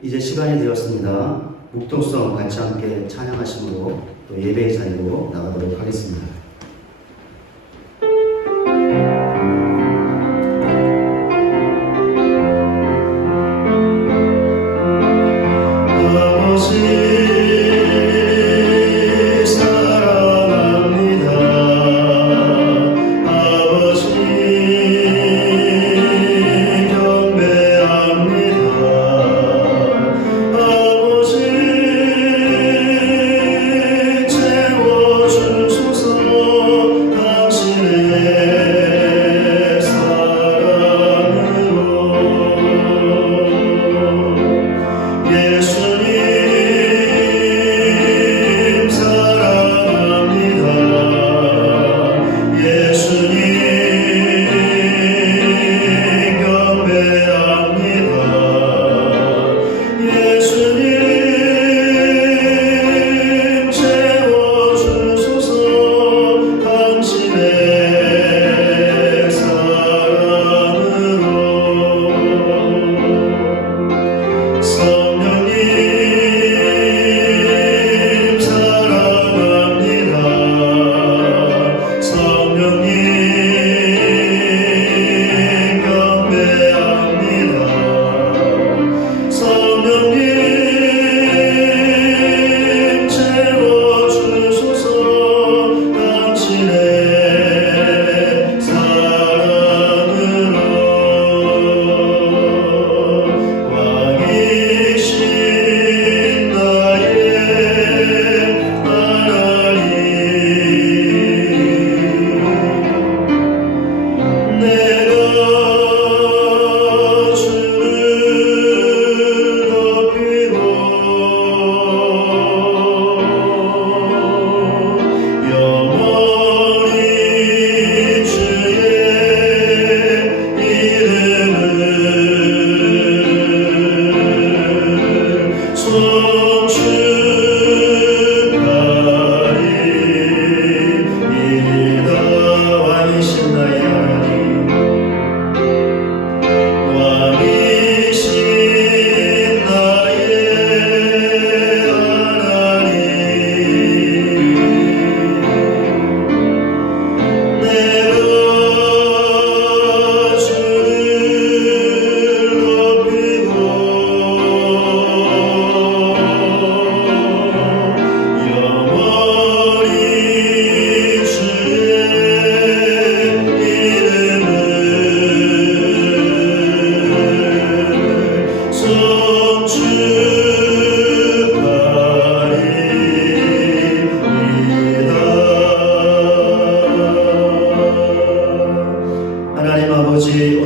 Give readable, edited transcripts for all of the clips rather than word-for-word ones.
이제 시간이 되었습니다. 묵독성 같이 함께 찬양하심으로 또 예배의 자리로 나가도록 하겠습니다. 예수님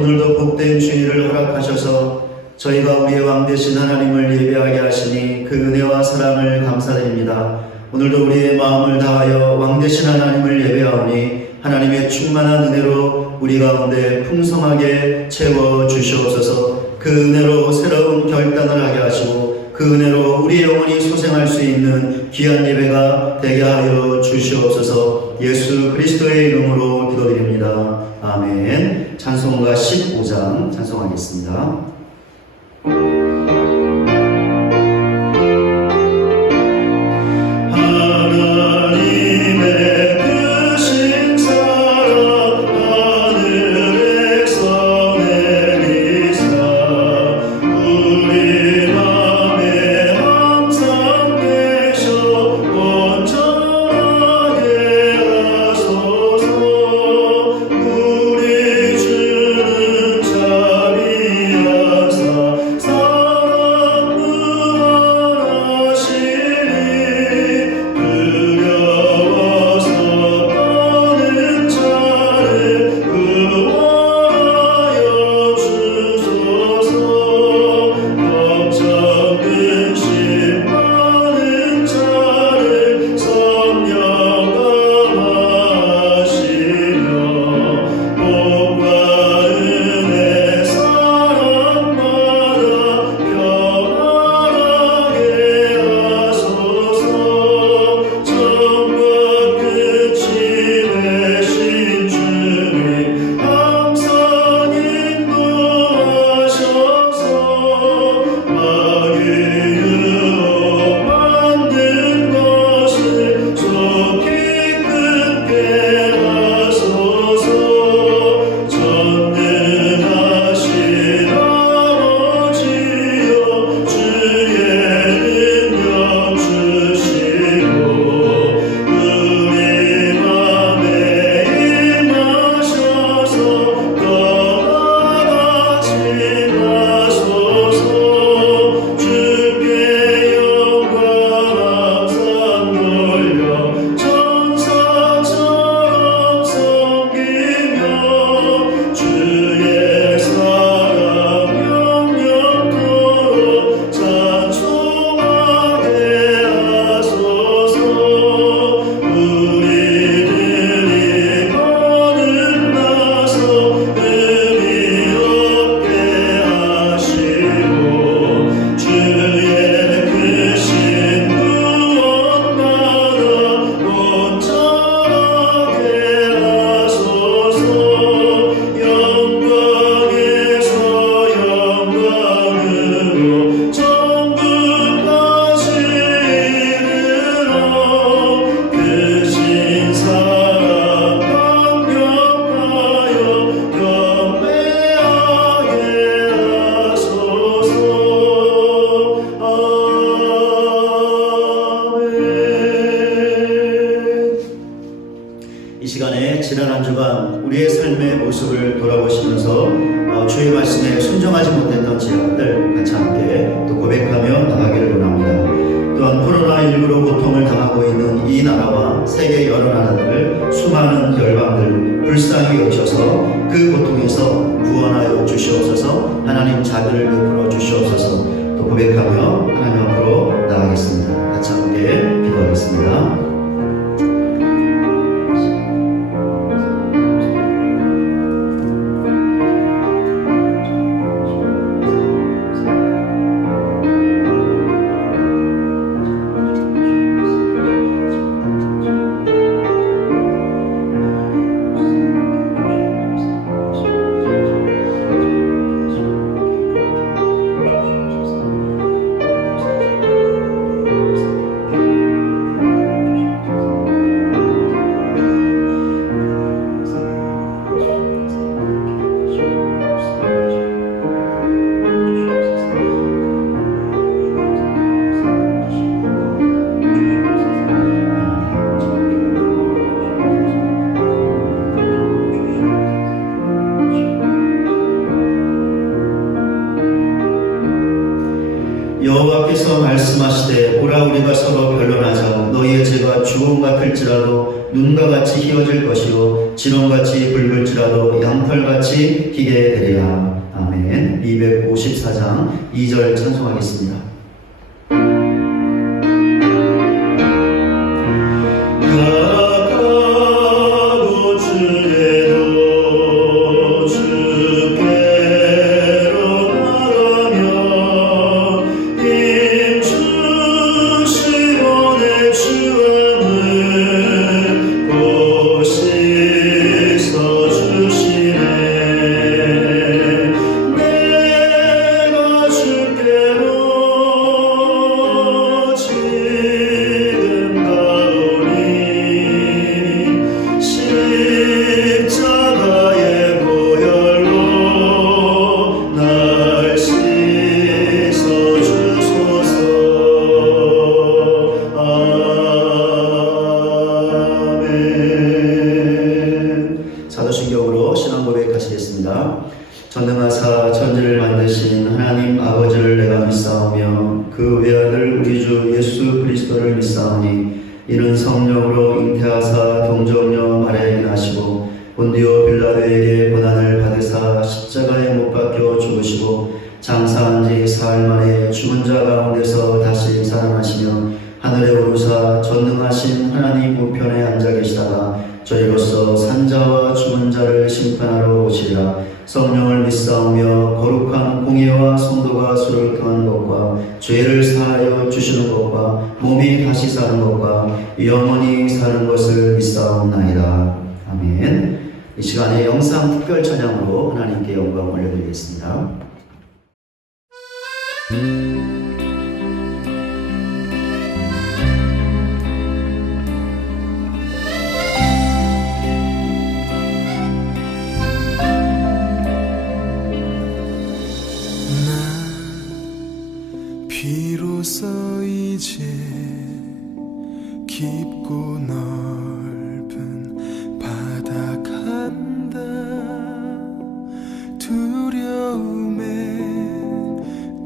오늘도 복된 주일을 허락하셔서 저희가 우리의 왕 되신 하나님을 예배하게 하시니 그 은혜와 사랑을 감사드립니다. 오늘도 우리의 마음을 다하여 왕 되신 하나님을 예배하오니 하나님의 충만한 은혜로 우리 가운데 풍성하게 채워 주시옵소서. 그 은혜로 새로운 결단을 하게 하시고 그 은혜로 우리 영혼이 소생할 수 있는 귀한 예배가 되게 하여 주시옵소서. 예수 그리스도의 이름으로 기도드립니다. 아멘. 찬송가 15장 찬송하겠습니다. 이 시간에 지난 한 주간 우리의 삶의 모습을 돌아보시면서 주의 말씀에 순종하지 못했던 죄악들 같이 함께 또 고백하며 나가기를 원합니다. 또한 코로나19로 고통을 당하고 있는 이 나라와 세계 여러 나라들 수많은 열방들 불쌍히 여기셔서 그 고통에서 구원하여 주시옵소서. 하나님 자비를 베풀어 주시옵소서. 또 고백하며 하나님 앞으로 나가겠습니다. 같이 함께 기도하겠습니다. 번째, 보라 우리가 서로 변론하자. 너희의 죄가 주홍 같을지라도 눈과 같이 희어질 것이요 진홍같이 붉을지라도 양털같이 희게 되리라. 아멘. 254장 2절 찬송하겠습니다. 전능하사 천지를 만드신 하나님 아버지를 내가 믿사오며 그 외아들 우리 주 예수 그리스도를 믿사오니 이는 성령으로 잉태하사 동정녀 마리아에게 나시고 본디오 빌라도에게 고난을 받으사 십자가에 못 박혀 죽으시고 장사한 지 사흘 만에 죽은 자 가운데서 다시 살아나시며 하늘에 오르사 전능하신 하나님 우편에 앉아 계시다가 저희로서 산자와 죽은 자를 심판하러 오시리라. 성령을 믿사오며 거룩한 공예와 성도가 수를 통한 것과 죄를 사하여 주시는 것과 몸이 다시 사는 것과 영원히 사는 것을 믿사옵나이다. 아멘. 이 시간에 영상 특별 찬양으로 하나님께 영광 올려드리겠습니다. 비로소 이제 깊고 넓은 바다 간다. 두려움에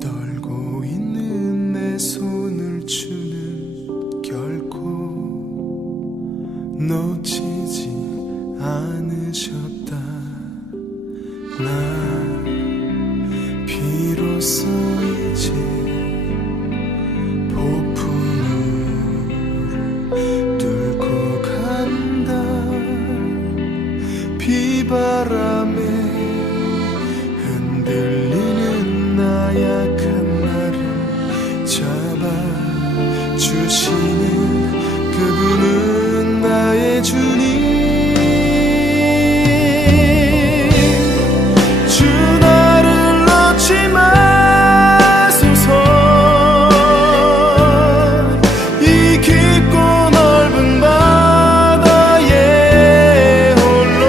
떨고 있는 내 손을 주는 결코 놓치지 않으셨다. 나 비로소 이제 폭풍우를 뚫고 간다. 비바람에 흔들리는 나약한 나를 잡아주시는 그분은 나의 주님. 주 나를 놓지 마소서. 이 깊고 넓은 바다에 홀로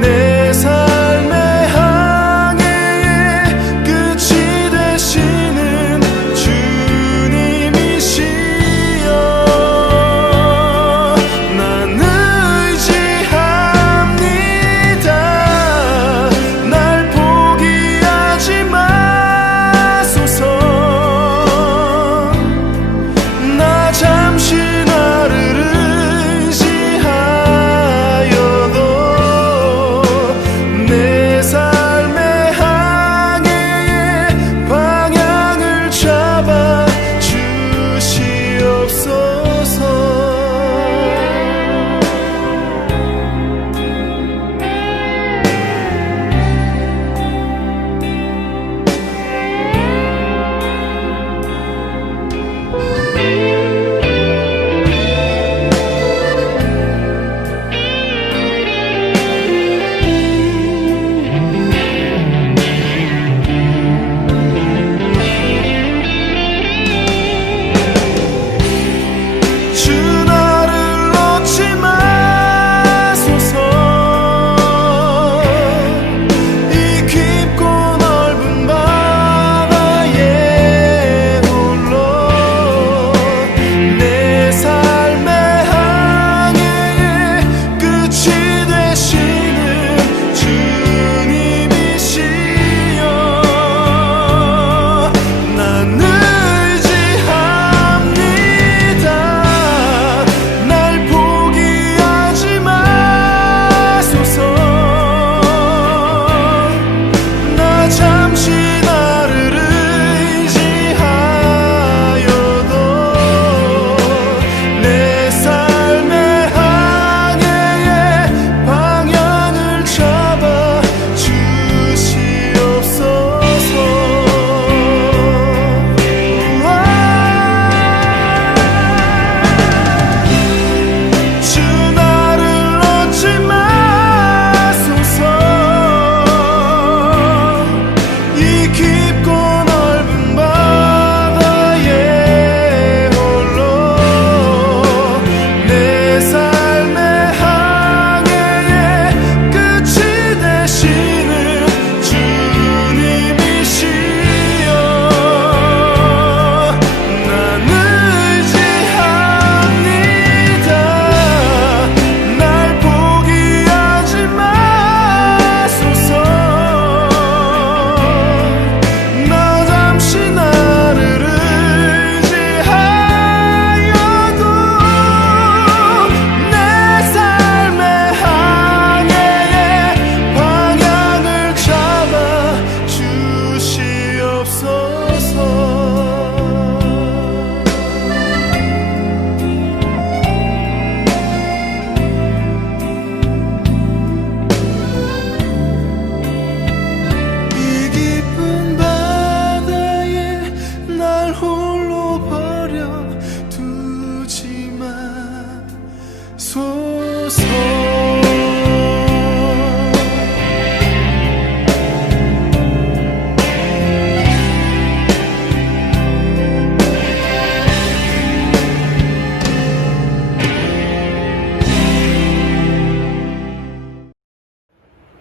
내 삶의 항해의 끝이 되시는 주님이시여.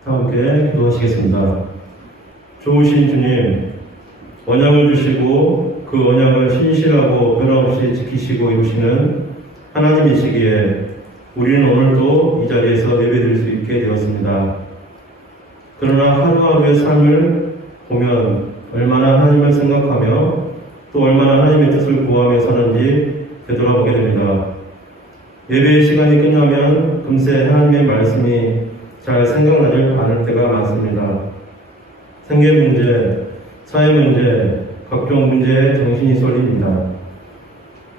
다 함께 기도하시겠습니다. 좋으신 주님, 언약을 주시고 그 언약을 신실하고 변함없이 지키시고 이루시는 하나님이시기에 우리는 오늘도 이 자리에서 예배드릴 수 있게 되었습니다. 그러나 하루하루의 삶을 보면 얼마나 하나님을 생각하며 또 얼마나 하나님의 뜻을 구하며 사는지 되돌아보게 됩니다. 예배의 시간이 끝나면 금세 하나님의 말씀이 잘 생각나지 않을 때가 많습니다. 생계 문제, 사회 문제, 각종 문제에 정신이 쏠립니다.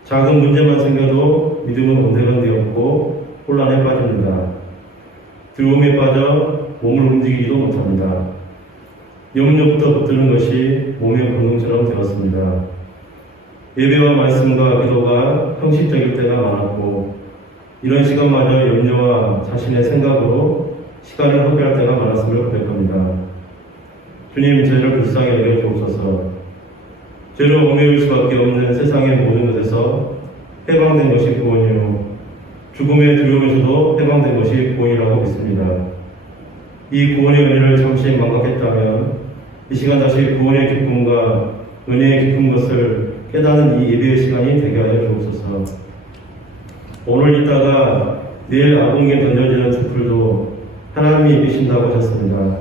작은 문제만 생겨도 믿음은 온데간되었고 혼란에 빠집니다. 두려움에 빠져 몸을 움직이지도 못합니다. 염려부터 붙드는 것이 몸의 본능처럼 되었습니다. 예배와 말씀과 기도가 형식적일 때가 많았고 이런 시간마저 염려와 자신의 생각으로 시간을 허비할 때가 많았음을 고백합니다. 주님, 저희를 불쌍히 여겨 주옵소서. 죄로 얽매일 수밖에 없는 세상의 모든 것에서 해방된 것이 구원이요 죽음의 두려움에서도 해방된 것이 구원이라고 믿습니다. 이 구원의 은혜를 잠시 망각했다면 이 시간 다시 구원의 기쁨과 은혜의 깊은 것을 깨닫는 이 예배의 시간이 되게 하여 주옵소서. 오늘 있다가 내일 아궁이에 던져지는 숲들도 하나님이 이기신다고 하셨습니다.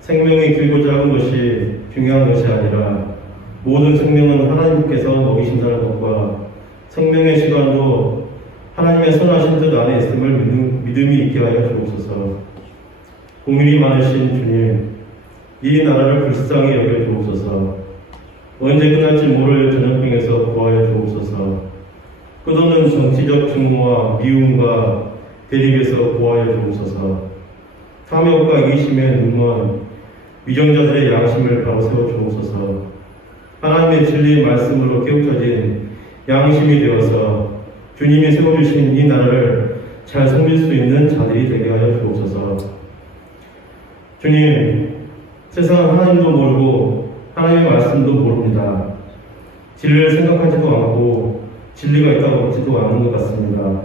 생명이 길고 짧은 것이 중요한 것이 아니라 모든 생명은 하나님께서 먹이신다는 것과 생명의 시간도 하나님의 선하신 뜻 안에 있음을 믿음이 있게 하여 주옵소서. 공일이 많으신 주님, 이 나라를 불쌍히 여겨 주옵소서. 언제 끝날지 모를 전염병에서 구하여 주옵소서. 끝없는 정치적 증오와 미움과 대립에서 구하여 주옵소서. 탐욕과 이기심에 눈먼 위정자들의 양심을 바로 세워 주옵소서. 하나님의 진리의 말씀으로 깨우쳐진 양심이 되어서 주님이 세워주신 이 나라를 잘 섬길 수 있는 자들이 되게 하여 주옵소서. 주님, 세상은 하나님도 모르고 하나님의 말씀도 모릅니다. 진리를 생각하지도 않고 진리가 있다고 믿지도 않는 것 같습니다.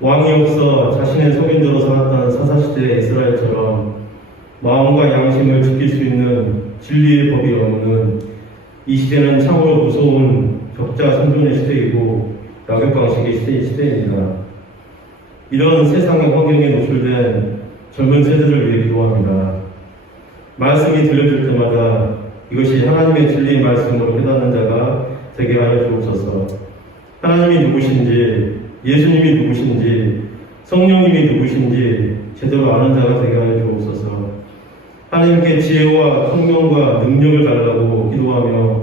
왕이 없어 자신의 소견대로 살았던 사사시대의 이스라엘처럼 마음과 양심을 지킬 수 있는 진리의 법이 없는 이 시대는 참으로 무서운 적자 생존의 시대이고 낙엽방식의 시대입니다. 이런 세상의 환경에 노출된 젊은 세대를 위해 기도합니다. 말씀이 들려줄 때마다 이것이 하나님의 진리의 말씀으로 깨닫는 자가 되게 하여 주옵소서. 하나님이 누구신지, 예수님이 누구신지, 성령님이 누구신지 제대로 아는 자가 되게 하여 주옵소서. 하나님께 지혜와 성령과 능력을 달라고 기도하며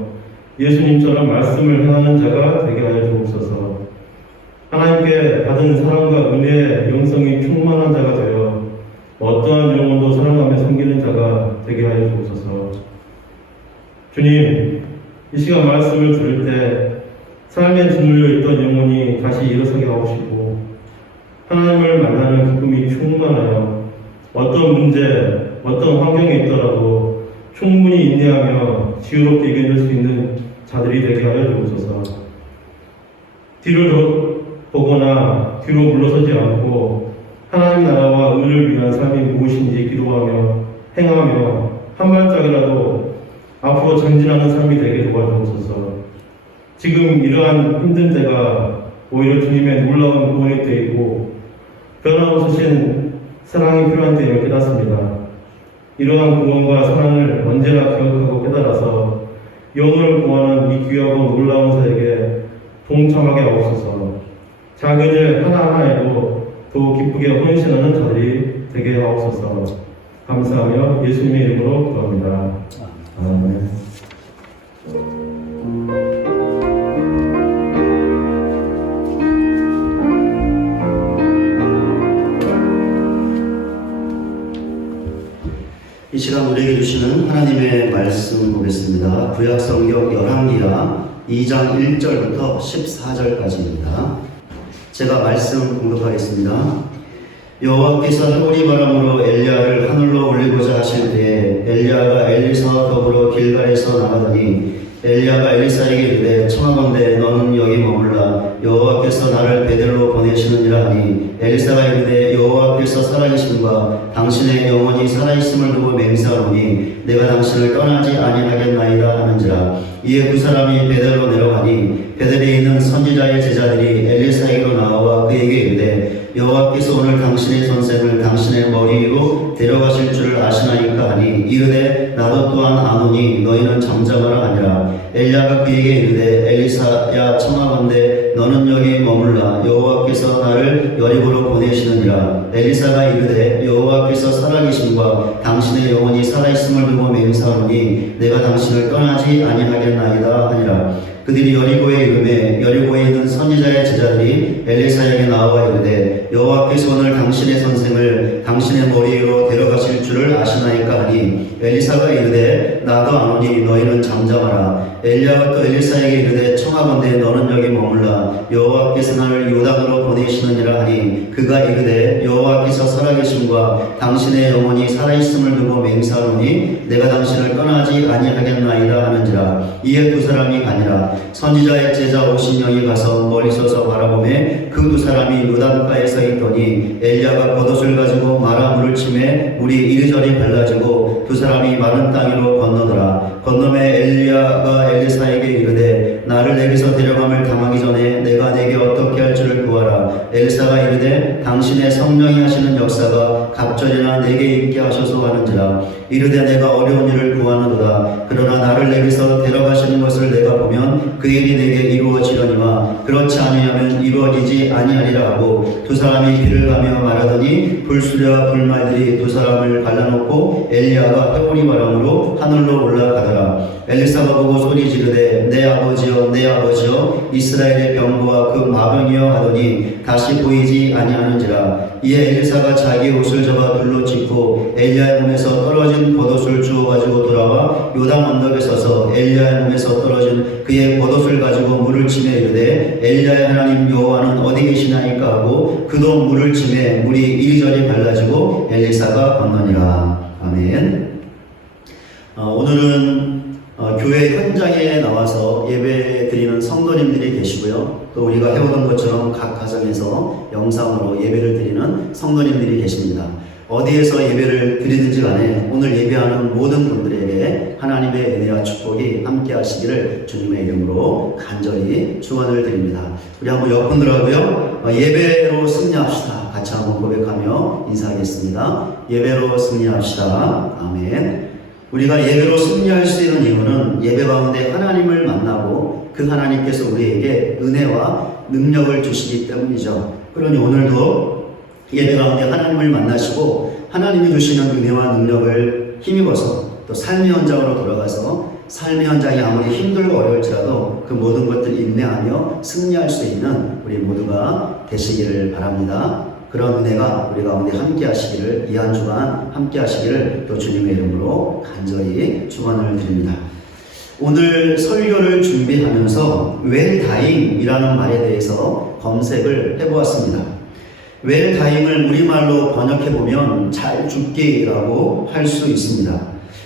예수님처럼 말씀을 행하는 자가 되게 하여 주옵소서. 하나님께 받은 사랑과 은혜의 영성이 충만한 자가 되어 어떠한 영혼도 사랑하며 섬기는 자가 되게 하여 주옵소서. 주님, 이 시간 말씀을 들을 때 삶에 짓눌려 있던 영혼이 다시 일어서게 하옵시고 하나님을 만나는 기쁨이 충만하여 어떤 문제, 어떤 환경에 있더라도 충분히 인내하며 지혜롭게 이겨낼 수 있는 자들이 되게 하여 주옵소서. 뒤를 보거나 뒤로 물러서지 않고 하나님 나라와 의를 위한 삶이 무엇인지 기도하며 행하며 한 발짝이라도 앞으로 전진하는 삶이 되게 도와주옵소서. 지금 이러한 힘든 때가 오히려 주님의 놀라운 구원의 때이고 변함없으신 사랑이 필요한 때임을 깨닫습니다. 이러한 구원과 사랑을 언제나 기억하고 깨달아서 영혼을 구하는 이 귀하고 놀라운 사에게 동참하게 하옵소서. 작은 일 하나하나에도 더욱 기쁘게 헌신하는 자들이 되게 하옵소서. 감사하며 예수님의 이름으로 기도합니다. 아멘. 이 시간 우리에게 주시는 하나님의 말씀 보겠습니다. 구약성경 열왕기하 2장 1절부터 14절까지입니다. 제가 말씀 공독하겠습니다. 여호와께서 해오리 바람으로 엘리야를 하늘로 올리고자 하실 때에 엘리야가 엘리사와 더불어 길갈에서 나가더니 엘리야가 엘리사에게 이르되 청하건대 너는 여기 머물라 여호와께서 나를 베델로 보내시느니라 하니 엘리사가 이르되 여호와께서 살아계심과 당신의 영혼이 살아있음을 두고 맹세하노니 내가 당신을 떠나지 아니하겠나이다 하는지라. 이에 두 사람이 베델로 내려가니 베델에 있는 선지자의 제자들이 엘리사에게로 나와 그에게 이르되 여호와께서 오늘 당신의 선생을 당신의 머리 위로 데려가실 줄을 아시나이까 하니 이르되 나도 또한 아노니 너희는 잠잠하라 하니라. 엘리야가 그에게 이르되 엘리사야 청하건대 너는 여기 머물라 여호와께서 나를 여리고로 보내시느니라. 엘리사가 이르되 여호와께서 살아계심과 당신의 영혼이 살아있음을 두고 맹세하노니 내가 당신을 떠나지 아니하겠나이다 하니라. 그들이 여리고에 이르매 여리고에 있는 선지자의 제자들이 엘리사에게 나와 이르되 여호와께서 오늘 당신의 선생을 당신의 머리 위로 데려가실 줄을 아시나이까 하니 엘리사가 이르되 나도 아노니 너희는 잠잠하라. 엘리야가 또 엘리사에게 이르되 청하건대 너는 여기 머물라 여호와께서 나를 요단으로 보내시느니라 하니 그가 이르되 여호와께서 살아계심과 당신의 영혼이 살아있음을 두고 맹세하노니 내가 당신을 떠나지 아니하겠나이다 하는지라. 이에 두 사람이 가니라. 선지자의 제자 50명이 가서 멀리 서서 바라보매 그 두 사람이 요단가에 서 있더니 엘리야가 겉옷을 가지고 마라 물을 치매 물이 이리저리 갈라지고 두 사람이 마른 땅 위로 건너더라. 건너매 엘리야가 엘리사에게 이르되 나를 내게서 데려감을 당하기 전에 내가 내게 어떻게 할 줄을 구하라. 엘리사가 이르되 당신의 성령이 하시는 역사가 갑절이나 내게 있게 하셔서 하는지라. 이르되 내가 어려운 일을 구하노도다. 그러나 나를 내게서 데려가시는 것을 내가 보면 그 일이 내게 이루어지려니와 그렇지 아니하면 이루어지지 아니하리라 하고 두 사람이 길을 가며 말하더니 불수레와 불말들이 두 사람을 갈라놓고 엘리야가 해오리 바람으로 하늘로 올라가더라. 엘리사가 보고 소리 지르되 내 아버지여 내 아버지여 이스라엘의 병거와 그 마병이여 하더니 다시 보이지 아니하는지라. 이에 엘리사가 자기 옷을 잡아 둘로 찢고 엘리야의 몸에서 떨어진 겉옷을 주워 가지고 돌아와 요단 언덕에 서서 엘리야의 몸에서 떨어진 그의 겉옷을 가지고 물을 치매 이르되 엘리야의 하나님 여호와는 어디 계시나이까 하고 그도 물을 치매 물이 이리저리 갈라지고 엘리사가 건너니라. 아멘. 오늘은 교회 현장에 나와서 예배 드리는 성도님들이 계시고요. 또 우리가 해오던 것처럼 각 가정에서 영상으로 예배를 드리는 성도님들이 계십니다. 어디에서 예배를 드리든지 간에 오늘 예배하는 모든 분들에게 하나님의 은혜와 축복이 함께 하시기를 주님의 이름으로 간절히 축원을 드립니다. 우리 한번 옆분들하고요. 예배로 승리합시다. 같이 한번 고백하며 인사하겠습니다. 예배로 승리합시다. 아멘. 우리가 예배로 승리할 수 있는 이유는 예배 가운데 하나님을 만나고 그 하나님께서 우리에게 은혜와 능력을 주시기 때문이죠. 그러니 오늘도 예배 가운데 하나님을 만나시고 하나님이 주시는 은혜와 능력을 힘입어서 또 삶의 현장으로 돌아가서 삶의 현장이 아무리 힘들고 어려울지라도 그 모든 것들 인내하며 승리할 수 있는 우리 모두가 되시기를 바랍니다. 그런 은혜가 우리 가운데 함께 하시기를, 이 한 주간 함께 하시기를 또 주님의 이름으로 간절히 축원을 드립니다. 오늘 설교를 준비하면서 웰다잉이라는 말에 대해서 검색을 해보았습니다. 웰다잉을 우리말로 번역해보면 잘 죽기라고 할 수 있습니다.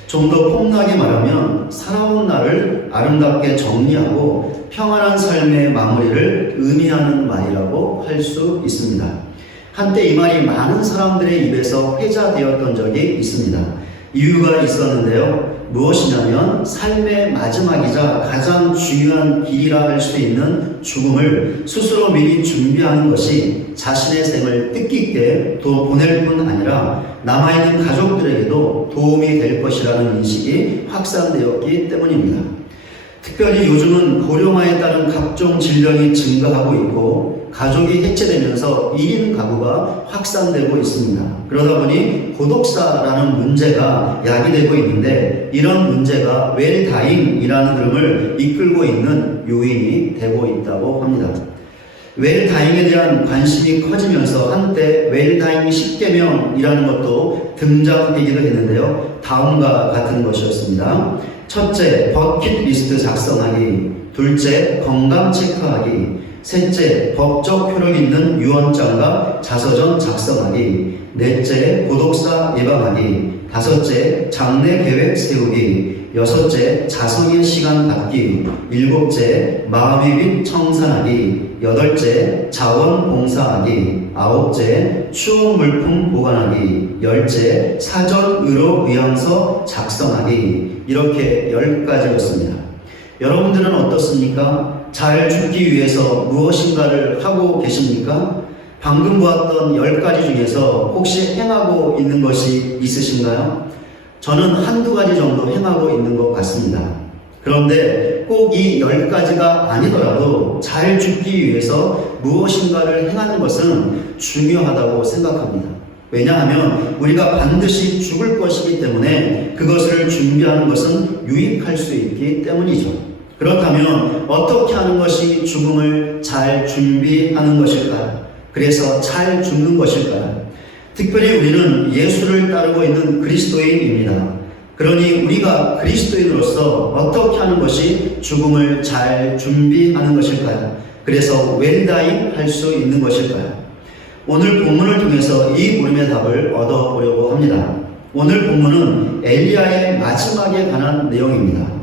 좀 더 폭넓게 말하면 살아온 날을 아름답게 정리하고 평안한 삶의 마무리를 의미하는 말이라고 할 수 있습니다. 한때 이 말이 많은 사람들의 입에서 회자되었던 적이 있습니다. 이유가 있었는데요. 무엇이냐면 삶의 마지막이자 가장 중요한 길이라 할 수 있는 죽음을 스스로 미리 준비하는 것이 자신의 생을 뜻깊게 또 보낼 뿐 아니라 남아있는 가족들에게도 도움이 될 것이라는 인식이 확산되었기 때문입니다. 특별히 요즘은 고령화에 따른 각종 질병이 증가하고 있고 가족이 해체되면서 1인 가구가 확산되고 있습니다. 그러다 보니 고독사라는 문제가 야기되고 있는데 이런 문제가 웰다잉이라는 흐름을 이끌고 있는 요인이 되고 있다고 합니다. 웰다잉에 대한 관심이 커지면서 한때 웰다잉 10계명이라는 것도 등장되기도 했는데요. 다음과 같은 것이었습니다. 첫째, 버킷리스트 작성하기. 둘째, 건강 체크하기. 셋째, 법적 효력 있는 유언장과 자서전 작성하기. 넷째, 고독사 예방하기. 다섯째, 장례 계획 세우기. 여섯째, 자성의 시간 갖기. 일곱째, 마음의 빛 청산하기. 여덟째, 자원 봉사하기. 아홉째, 추억 물품 보관하기. 열째, 사전 의료 의향서 작성하기. 이렇게 10가지였습니다. 여러분들은 어떻습니까? 잘 죽기 위해서 무엇인가를 하고 계십니까? 방금 보았던 10가지 중에서 혹시 행하고 있는 것이 있으신가요? 저는 한두 가지 정도 행하고 있는 것 같습니다. 그런데 꼭 이 10가지가 아니더라도 잘 죽기 위해서 무엇인가를 행하는 것은 중요하다고 생각합니다. 왜냐하면 우리가 반드시 죽을 것이기 때문에 그것을 준비하는 것은 유익할 수 있기 때문이죠. 그렇다면 어떻게 하는 것이 죽음을 잘 준비하는 것일까요? 그래서 잘 죽는 것일까요? 특별히 우리는 예수를 따르고 있는 그리스도인입니다. 그러니 우리가 그리스도인으로서 어떻게 하는 것이 죽음을 잘 준비하는 것일까요? 그래서 웰다잉 할 수 있는 것일까요? 오늘 본문을 통해서 이 물음의 답을 얻어보려고 합니다. 오늘 본문은 엘리야의 마지막에 관한 내용입니다.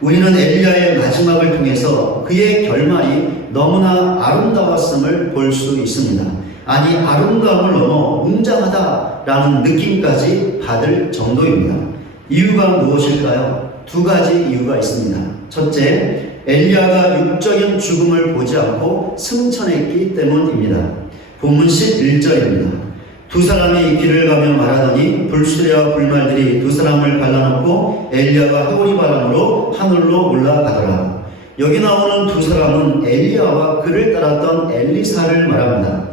우리는 엘리야의 마지막을 통해서 그의 결말이 너무나 아름다웠음을 볼 수 있습니다. 아니, 아름다움을 넘어 웅장하다라는 느낌까지 받을 정도입니다. 이유가 무엇일까요? 두 가지 이유가 있습니다. 첫째, 엘리야가 육적인 죽음을 보지 않고 승천했기 때문입니다. 본문 11절입니다. 두 사람이 길을 가며 말하더니 불수레와 불말들이 두 사람을 갈라놓고 엘리야가 회오리 바람으로 하늘로 올라가더라. 여기 나오는 두 사람은 엘리야와 그를 따랐던 엘리사를 말합니다.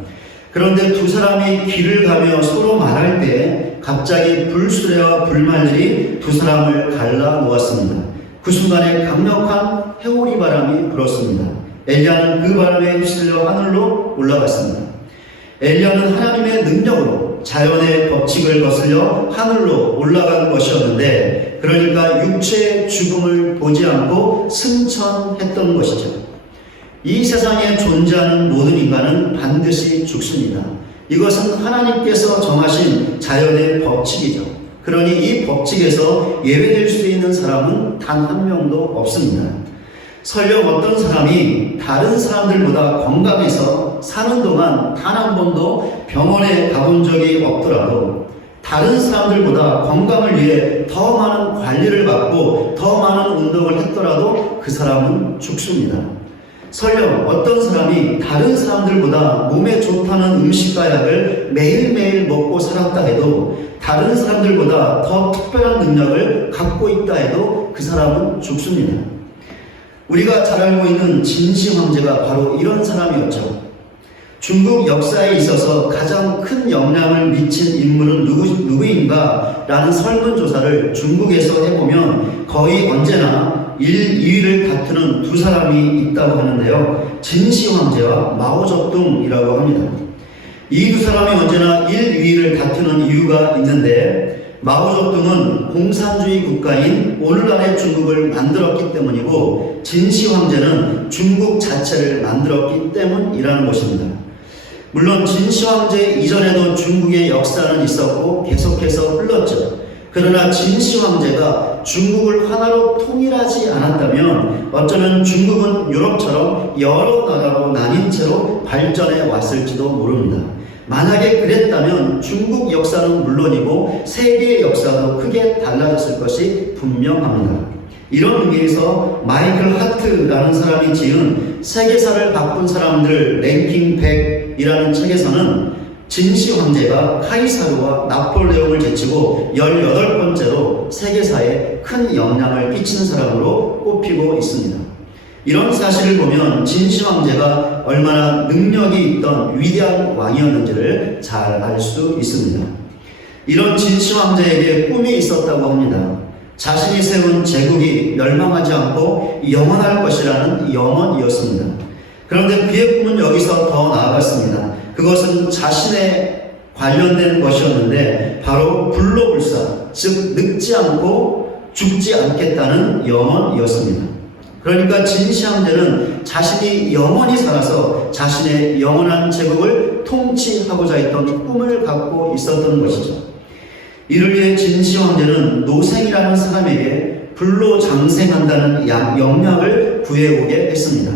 그런데 두 사람이 길을 가며 서로 말할 때 갑자기 불수레와 불말들이 두 사람을 갈라 놓았습니다. 그 순간에 강력한 회오리 바람이 불었습니다. 엘리야는 그 바람에 휩쓸려 하늘로 올라갔습니다. 엘리야는 하나님의 능력으로 자연의 법칙을 거슬려 하늘로 올라간 것이었는데, 그러니까 육체의 죽음을 보지 않고 승천했던 것이죠. 이 세상에 존재하는 모든 인간은 반드시 죽습니다. 이것은 하나님께서 정하신 자연의 법칙이죠. 그러니 이 법칙에서 예외될 수 있는 사람은 단 한 명도 없습니다. 설령 어떤 사람이 다른 사람들보다 건강해서 사는 동안 단 한 번도 병원에 가본 적이 없더라도, 다른 사람들보다 건강을 위해 더 많은 관리를 받고 더 많은 운동을 했더라도 그 사람은 죽습니다. 설령 어떤 사람이 다른 사람들보다 몸에 좋다는 음식과 약을 매일매일 먹고 살았다 해도, 다른 사람들보다 더 특별한 능력을 갖고 있다 해도 그 사람은 죽습니다. 우리가 잘 알고 있는 진시 황제가 바로 이런 사람이었죠. 중국 역사에 있어서 가장 큰 영향을 미친 인물은 누구인가? 라는 설문조사를 중국에서 해보면 거의 언제나 1, 2위를 다투는 두 사람이 있다고 하는데요. 진시 황제와 마오쩌둥이라고 합니다. 이 두 사람이 언제나 1, 2위를 다투는 이유가 있는데, 마오쩌둥은 공산주의 국가인 오늘날의 중국을 만들었기 때문이고, 진시 황제는 중국 자체를 만들었기 때문이라는 것입니다. 물론 진시 황제 이전에도 중국의 역사는 있었고 계속해서 흘렀죠. 그러나 진시 황제가 중국을 하나로 통일하지 않았다면 어쩌면 중국은 유럽처럼 여러 나라로 나뉜 채로 발전해 왔을지도 모릅니다. 만약에 그랬다면 중국 역사는 물론이고 세계의 역사도 크게 달라졌을 것이 분명합니다. 이런 의미에서 마이클 하트라는 사람이 지은 세계사를 바꾼 사람들 랭킹 100이라는 책에서는 진시 황제가 카이사르와 나폴레옹을 제치고 18번째로 세계사에 큰 영향을 끼친 사람으로 꼽히고 있습니다. 이런 사실을 보면 진시 황제가 얼마나 능력이 있던 위대한 왕이었는지를 잘 알 수 있습니다. 이런 진시 황제에게 꿈이 있었다고 합니다. 자신이 세운 제국이 멸망하지 않고 영원할 것이라는 염원이었습니다. 그런데 그의 꿈은 여기서 더 나아갔습니다. 그것은 자신에 관련된 것이었는데 바로 불로불사, 즉 늙지 않고 죽지 않겠다는 염원이었습니다. 그러니까 진시황제는 자신이 영원히 살아서 자신의 영원한 제국을 통치하고자 했던 꿈을 갖고 있었던 것이죠. 이를 위해 진시황제는 노생이라는 사람에게 불로 장생한다는 영약을 구해오게 했습니다.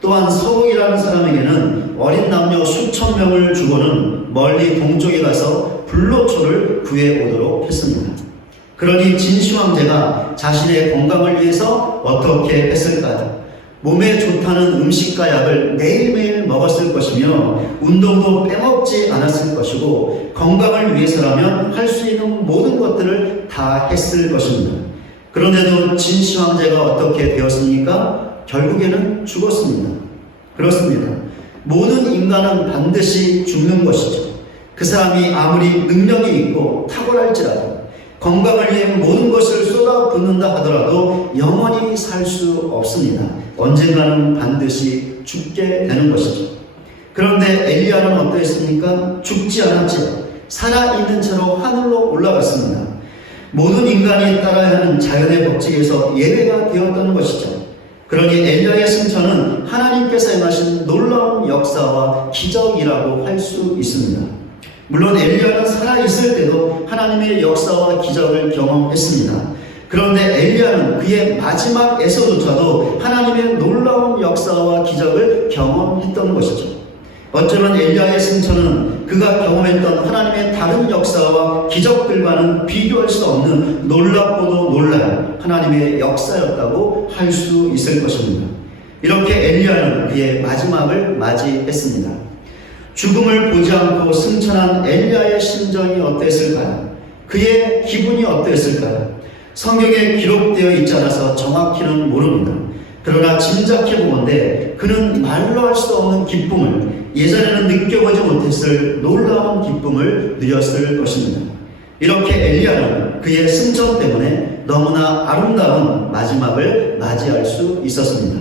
또한 서북이라는 사람에게는 어린 남녀 수천 명을 주고는 멀리 동쪽에 가서 불로초를 구해오도록 했습니다. 그러니 진시황제가 자신의 건강을 위해서 어떻게 했을까요? 몸에 좋다는 음식과 약을 매일매일 먹었을 것이며 운동도 빼먹지 않았을 것이고 건강을 위해서라면 할 수 있는 모든 것들을 다 했을 것입니다. 그런데도 진시황제가 어떻게 되었습니까? 결국에는 죽었습니다. 그렇습니다. 모든 인간은 반드시 죽는 것이죠. 그 사람이 아무리 능력이 있고 탁월할지라도 건강을 위해 모든 것을 쏟아붓는다 하더라도 영원히 살 수 없습니다. 언젠가는 반드시 죽게 되는 것이죠. 그런데 엘리야는 어떠했습니까? 죽지 않았지요. 살아있는 채로 하늘로 올라갔습니다. 모든 인간이 따라야 하는 자연의 법칙에서 예외가 되었다는 것이죠. 그러니 엘리야의 승천은 하나님께서 행하신 놀라운 역사와 기적이라고 할 수 있습니다. 물론 엘리야는 살아있을 때도 하나님의 역사와 기적을 경험했습니다. 그런데 엘리야는 그의 마지막에서조차도 하나님의 놀라운 역사와 기적을 경험했던 것이죠. 어쩌면 엘리야의 승천은 그가 경험했던 하나님의 다른 역사와 기적들과는 비교할 수 없는 놀랍고도 놀랄 하나님의 역사였다고 할 수 있을 것입니다. 이렇게 엘리야는 그의 마지막을 맞이했습니다. 죽음을 보지 않고 승천한 엘리야의 심정이 어땠을까요? 그의 기분이 어땠을까요? 성경에 기록되어 있지 않아서 정확히는 모릅니다. 그러나 짐작해 보건대 그는 말로 할 수 없는 기쁨을, 예전에는 느껴보지 못했을 놀라운 기쁨을 누렸을 것입니다. 이렇게 엘리야는 그의 승천 때문에 너무나 아름다운 마지막을 맞이할 수 있었습니다.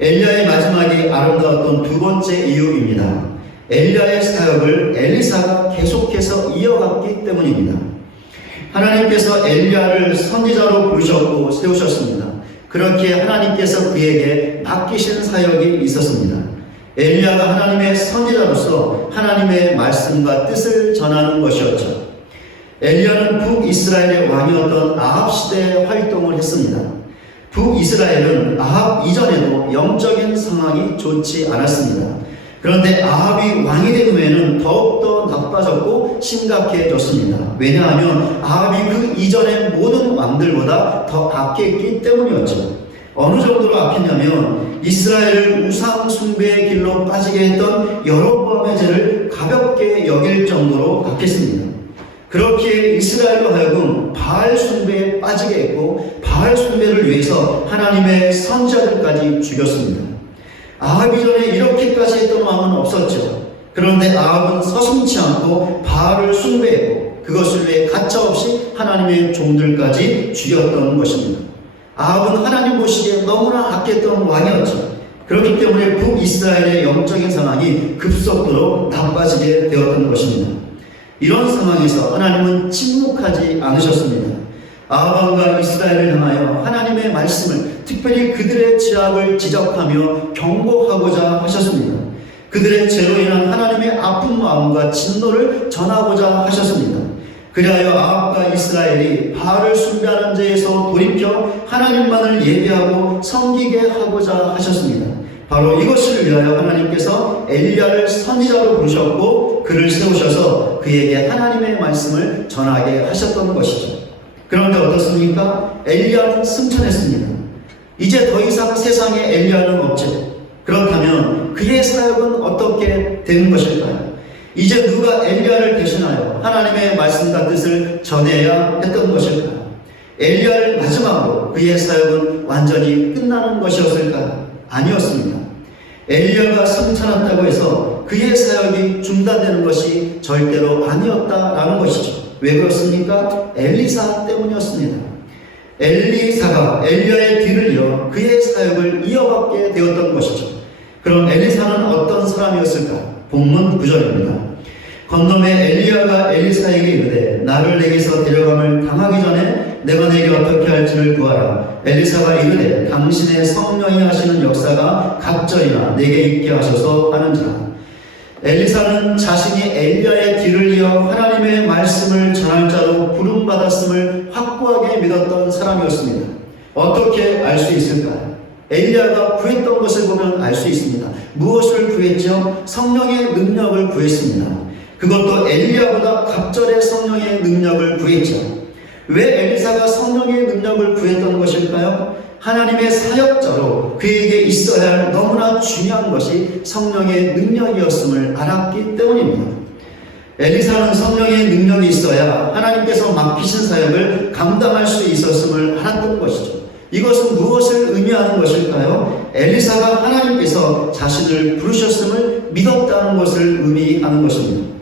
엘리야의 마지막이 아름다웠던 두 번째 이유입니다. 엘리야의 사역을 엘리사가 계속해서 이어갔기 때문입니다. 하나님께서 엘리야를 선지자로 부르셨고 세우셨습니다. 그렇게 하나님께서 그에게 맡기신 사역이 있었습니다. 엘리야가 하나님의 선지자로서 하나님의 말씀과 뜻을 전하는 것이었죠. 엘리야는 북이스라엘의 왕이었던 아합 시대에 활동을 했습니다. 북이스라엘은 아합 이전에도 영적인 상황이 좋지 않았습니다. 그런데 아합이 왕이 된 후에는 더욱더 나빠졌고 심각해졌습니다. 왜냐하면 아합이 그 이전의 모든 왕들보다 더 악했기 때문이었죠. 어느 정도로 악했냐면 이스라엘을 우상 숭배의 길로 빠지게 했던 여로보암의 죄를 가볍게 여길 정도로 악했습니다. 그렇게 이스라엘로 하여금 바알 숭배에 빠지게 했고 바알 숭배를 위해서 하나님의 선지자들까지 죽였습니다. 아합 이전에 이렇게까지 했던 왕은 없었죠. 그런데 아합은 서슴지 않고 바알을 숭배했고 그것을 위해 가차없이 하나님의 종들까지 죽였던 것입니다. 아합은 하나님 보시기에 너무나 악했던 왕이었죠. 그렇기 때문에 북이스라엘의 영적인 상황이 급속도로 나빠지게 되었던 것입니다. 이런 상황에서 하나님은 침묵하지 않으셨습니다. 아합과 이스라엘을 향하여 하나님의 말씀을, 특별히 그들의 죄악을 지적하며 경고하고자 하셨습니다. 그들의 죄로 인한 하나님의 아픈 마음과 진노를 전하고자 하셨습니다. 그리하여 아합과 이스라엘이 바알을 숭배하는 죄에서 돌이켜 하나님만을 예배하고 섬기게 하고자 하셨습니다. 바로 이것을 위하여 하나님께서 엘리야를 선지자로 부르셨고 그를 세우셔서 그에게 하나님의 말씀을 전하게 하셨던 것이죠. 그런데 어떻습니까? 엘리야는 승천했습니다. 이제 더 이상 세상에 엘리야는 없죠. 그렇다면 그의 사역은 어떻게 되는 것일까요? 이제 누가 엘리야를 대신하여 하나님의 말씀과 뜻을 전해야 했던 것일까요? 엘리야를 마지막으로 그의 사역은 완전히 끝나는 것이었을까요? 아니었습니다. 엘리야가 승천했다고 해서 그의 사역이 중단되는 것이 절대로 아니었다라는 것이죠. 왜 그렇습니까? 엘리사 때문이었습니다. 엘리사가 엘리야의 뒤를 이어 그의 사역을 이어받게 되었던 것이죠. 그럼 엘리사는 어떤 사람이었을까? 본문 9절입니다. 건너매 엘리야가 엘리사에게 이르되 나를 내게서 데려감을 당하기 전에 내가 내게 어떻게 할지를 구하라. 엘리사가 이르되 당신의 성령이 하시는 역사가 갑절이나 내게 있게 하소서 하는지라. 엘리사는 자신이 엘리야의 뒤를 이어 하나님의 말씀을 전할 자로 부름받았음을 확고하게 믿었던 사람이었습니다. 어떻게 알 수 있을까요? 엘리야가 구했던 것을 보면 알 수 있습니다. 무엇을 구했죠? 성령의 능력을 구했습니다. 그것도 엘리야보다 갑절의 성령의 능력을 구했죠. 왜 엘리사가 성령의 능력을 구했던 것일까요? 하나님의 사역자로 그에게 있어야 할 너무나 중요한 것이 성령의 능력이었음을 알았기 때문입니다. 엘리사는 성령의 능력이 있어야 하나님께서 맡기신 사역을 감당할 수 있었음을 알았던 것이죠. 이것은 무엇을 의미하는 것일까요? 엘리사가 하나님께서 자신을 부르셨음을 믿었다는 것을 의미하는 것입니다.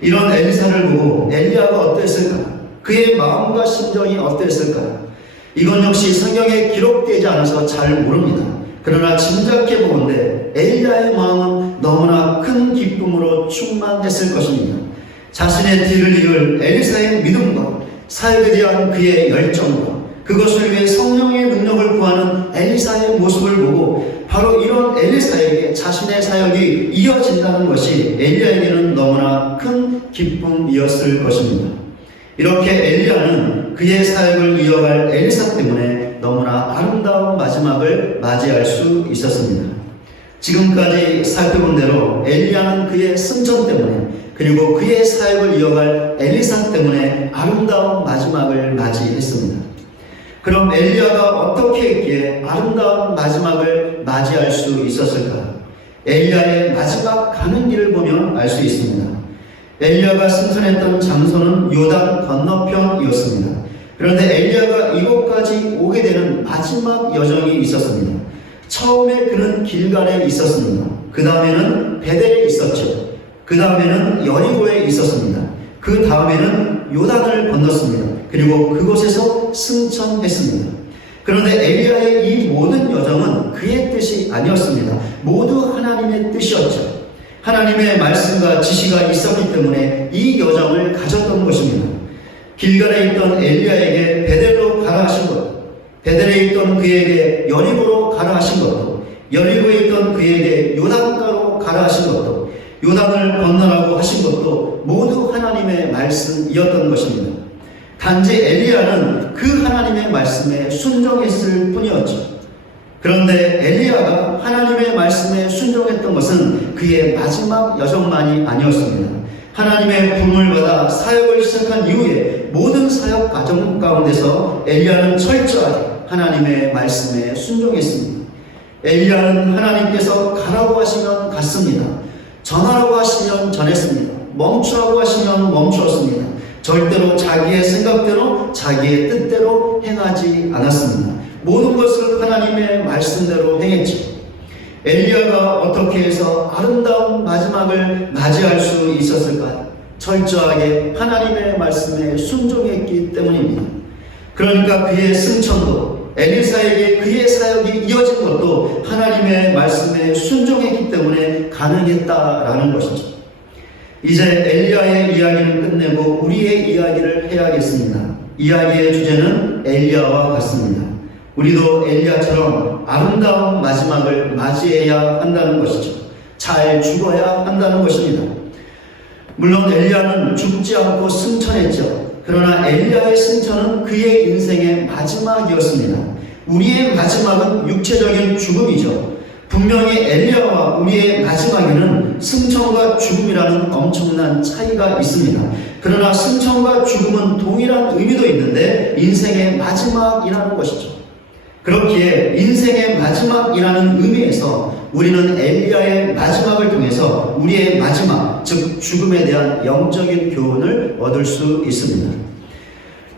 이런 엘리사를 보고 엘리야가 어땠을까? 그의 마음과 심정이 어땠을까요? 이건 역시 성경에 기록되지 않아서 잘 모릅니다. 그러나 짐작해 보건대 엘리야의 마음은 너무나 큰 기쁨으로 충만했을 것입니다. 자신의 뒤를 이을 엘리사의 믿음과 사역에 대한 그의 열정과 그것을 위해 성령의 능력을 구하는 엘리사의 모습을 보고 바로 이런 엘리사에게 자신의 사역이 이어진다는 것이 엘리야에게는 너무나 큰 기쁨이었을 것입니다. 이렇게 엘리야는 그의 사역을 이어갈 엘리사 때문에 너무나 아름다운 마지막을 맞이할 수 있었습니다. 지금까지 살펴본 대로 엘리야는 그의 승천 때문에 그리고 그의 사역을 이어갈 엘리사 때문에 아름다운 마지막을 맞이했습니다. 그럼 엘리야가 어떻게 했기에 아름다운 마지막을 맞이할 수 있었을까? 엘리야의 마지막 가는 길을 보면 알 수 있습니다. 엘리야가 승천했던 장소는 요단 건너편이었습니다. 그런데 엘리야가 이곳까지 오게 되는 마지막 여정이 있었습니다. 처음에 그는 길갈에 있었습니다. 그 다음에는 베델에 있었죠. 그 다음에는 여리고에 있었습니다. 그 다음에는 요단을 건넜습니다. 그리고 그곳에서 승천했습니다. 그런데 엘리야의 이 모든 여정은 그의 뜻이 아니었습니다. 모두 하나님의 뜻이었죠. 하나님의 말씀과 지시가 있었기 때문에 이 여정을 가졌던 것입니다. 길갈에 있던 엘리야에게 베델로 가라 하신 것, 베델에 있던 그에게 여리고로 가라 하신 것도, 여리고에 있던 그에게 요단가로 가라 하신 것도, 요단을 건너라고 하신 것도 모두 하나님의 말씀이었던 것입니다. 단지 엘리야는 그 하나님의 말씀에 순종했을 뿐이었죠. 그런데 엘리야가 하나님의 말씀에 순종했던 것은 그의 마지막 여정만이 아니었습니다. 하나님의 부름을 받아 사역을 시작한 이후에 모든 사역 과정 가운데서 엘리야는 철저하게 하나님의 말씀에 순종했습니다. 엘리야는 하나님께서 가라고 하시면 갔습니다. 전하라고 하시면 전했습니다. 멈추라고 하시면 멈추었습니다. 절대로 자기의 생각대로 자기의 뜻대로 행하지 않았습니다. 모든 것을 하나님의 말씀대로 행했죠. 엘리야가 어떻게 해서 아름다운 마지막을 맞이할 수 있었을까요? 철저하게 하나님의 말씀에 순종했기 때문입니다. 그러니까 그의 승천도 엘리사에게 그의 사역이 이어진 것도 하나님의 말씀에 순종했기 때문에 가능했다라는 것이죠. 이제 엘리야의 이야기를 끝내고 우리의 이야기를 해야겠습니다. 이야기의 주제는 엘리야와 같습니다. 우리도 엘리야처럼 아름다운 마지막을 맞이해야 한다는 것이죠. 잘 죽어야 한다는 것입니다. 물론 엘리야는 죽지 않고 승천했죠. 그러나 엘리야의 승천은 그의 인생의 마지막이었습니다. 우리의 마지막은 육체적인 죽음이죠. 분명히 엘리야와 우리의 마지막에는 승천과 죽음이라는 엄청난 차이가 있습니다. 그러나 승천과 죽음은 동일한 의미도 있는데 인생의 마지막이라는 것이죠. 그렇기에 인생의 마지막이라는 의미에서 우리는 엘리야의 마지막을 통해서 우리의 마지막, 즉 죽음에 대한 영적인 교훈을 얻을 수 있습니다.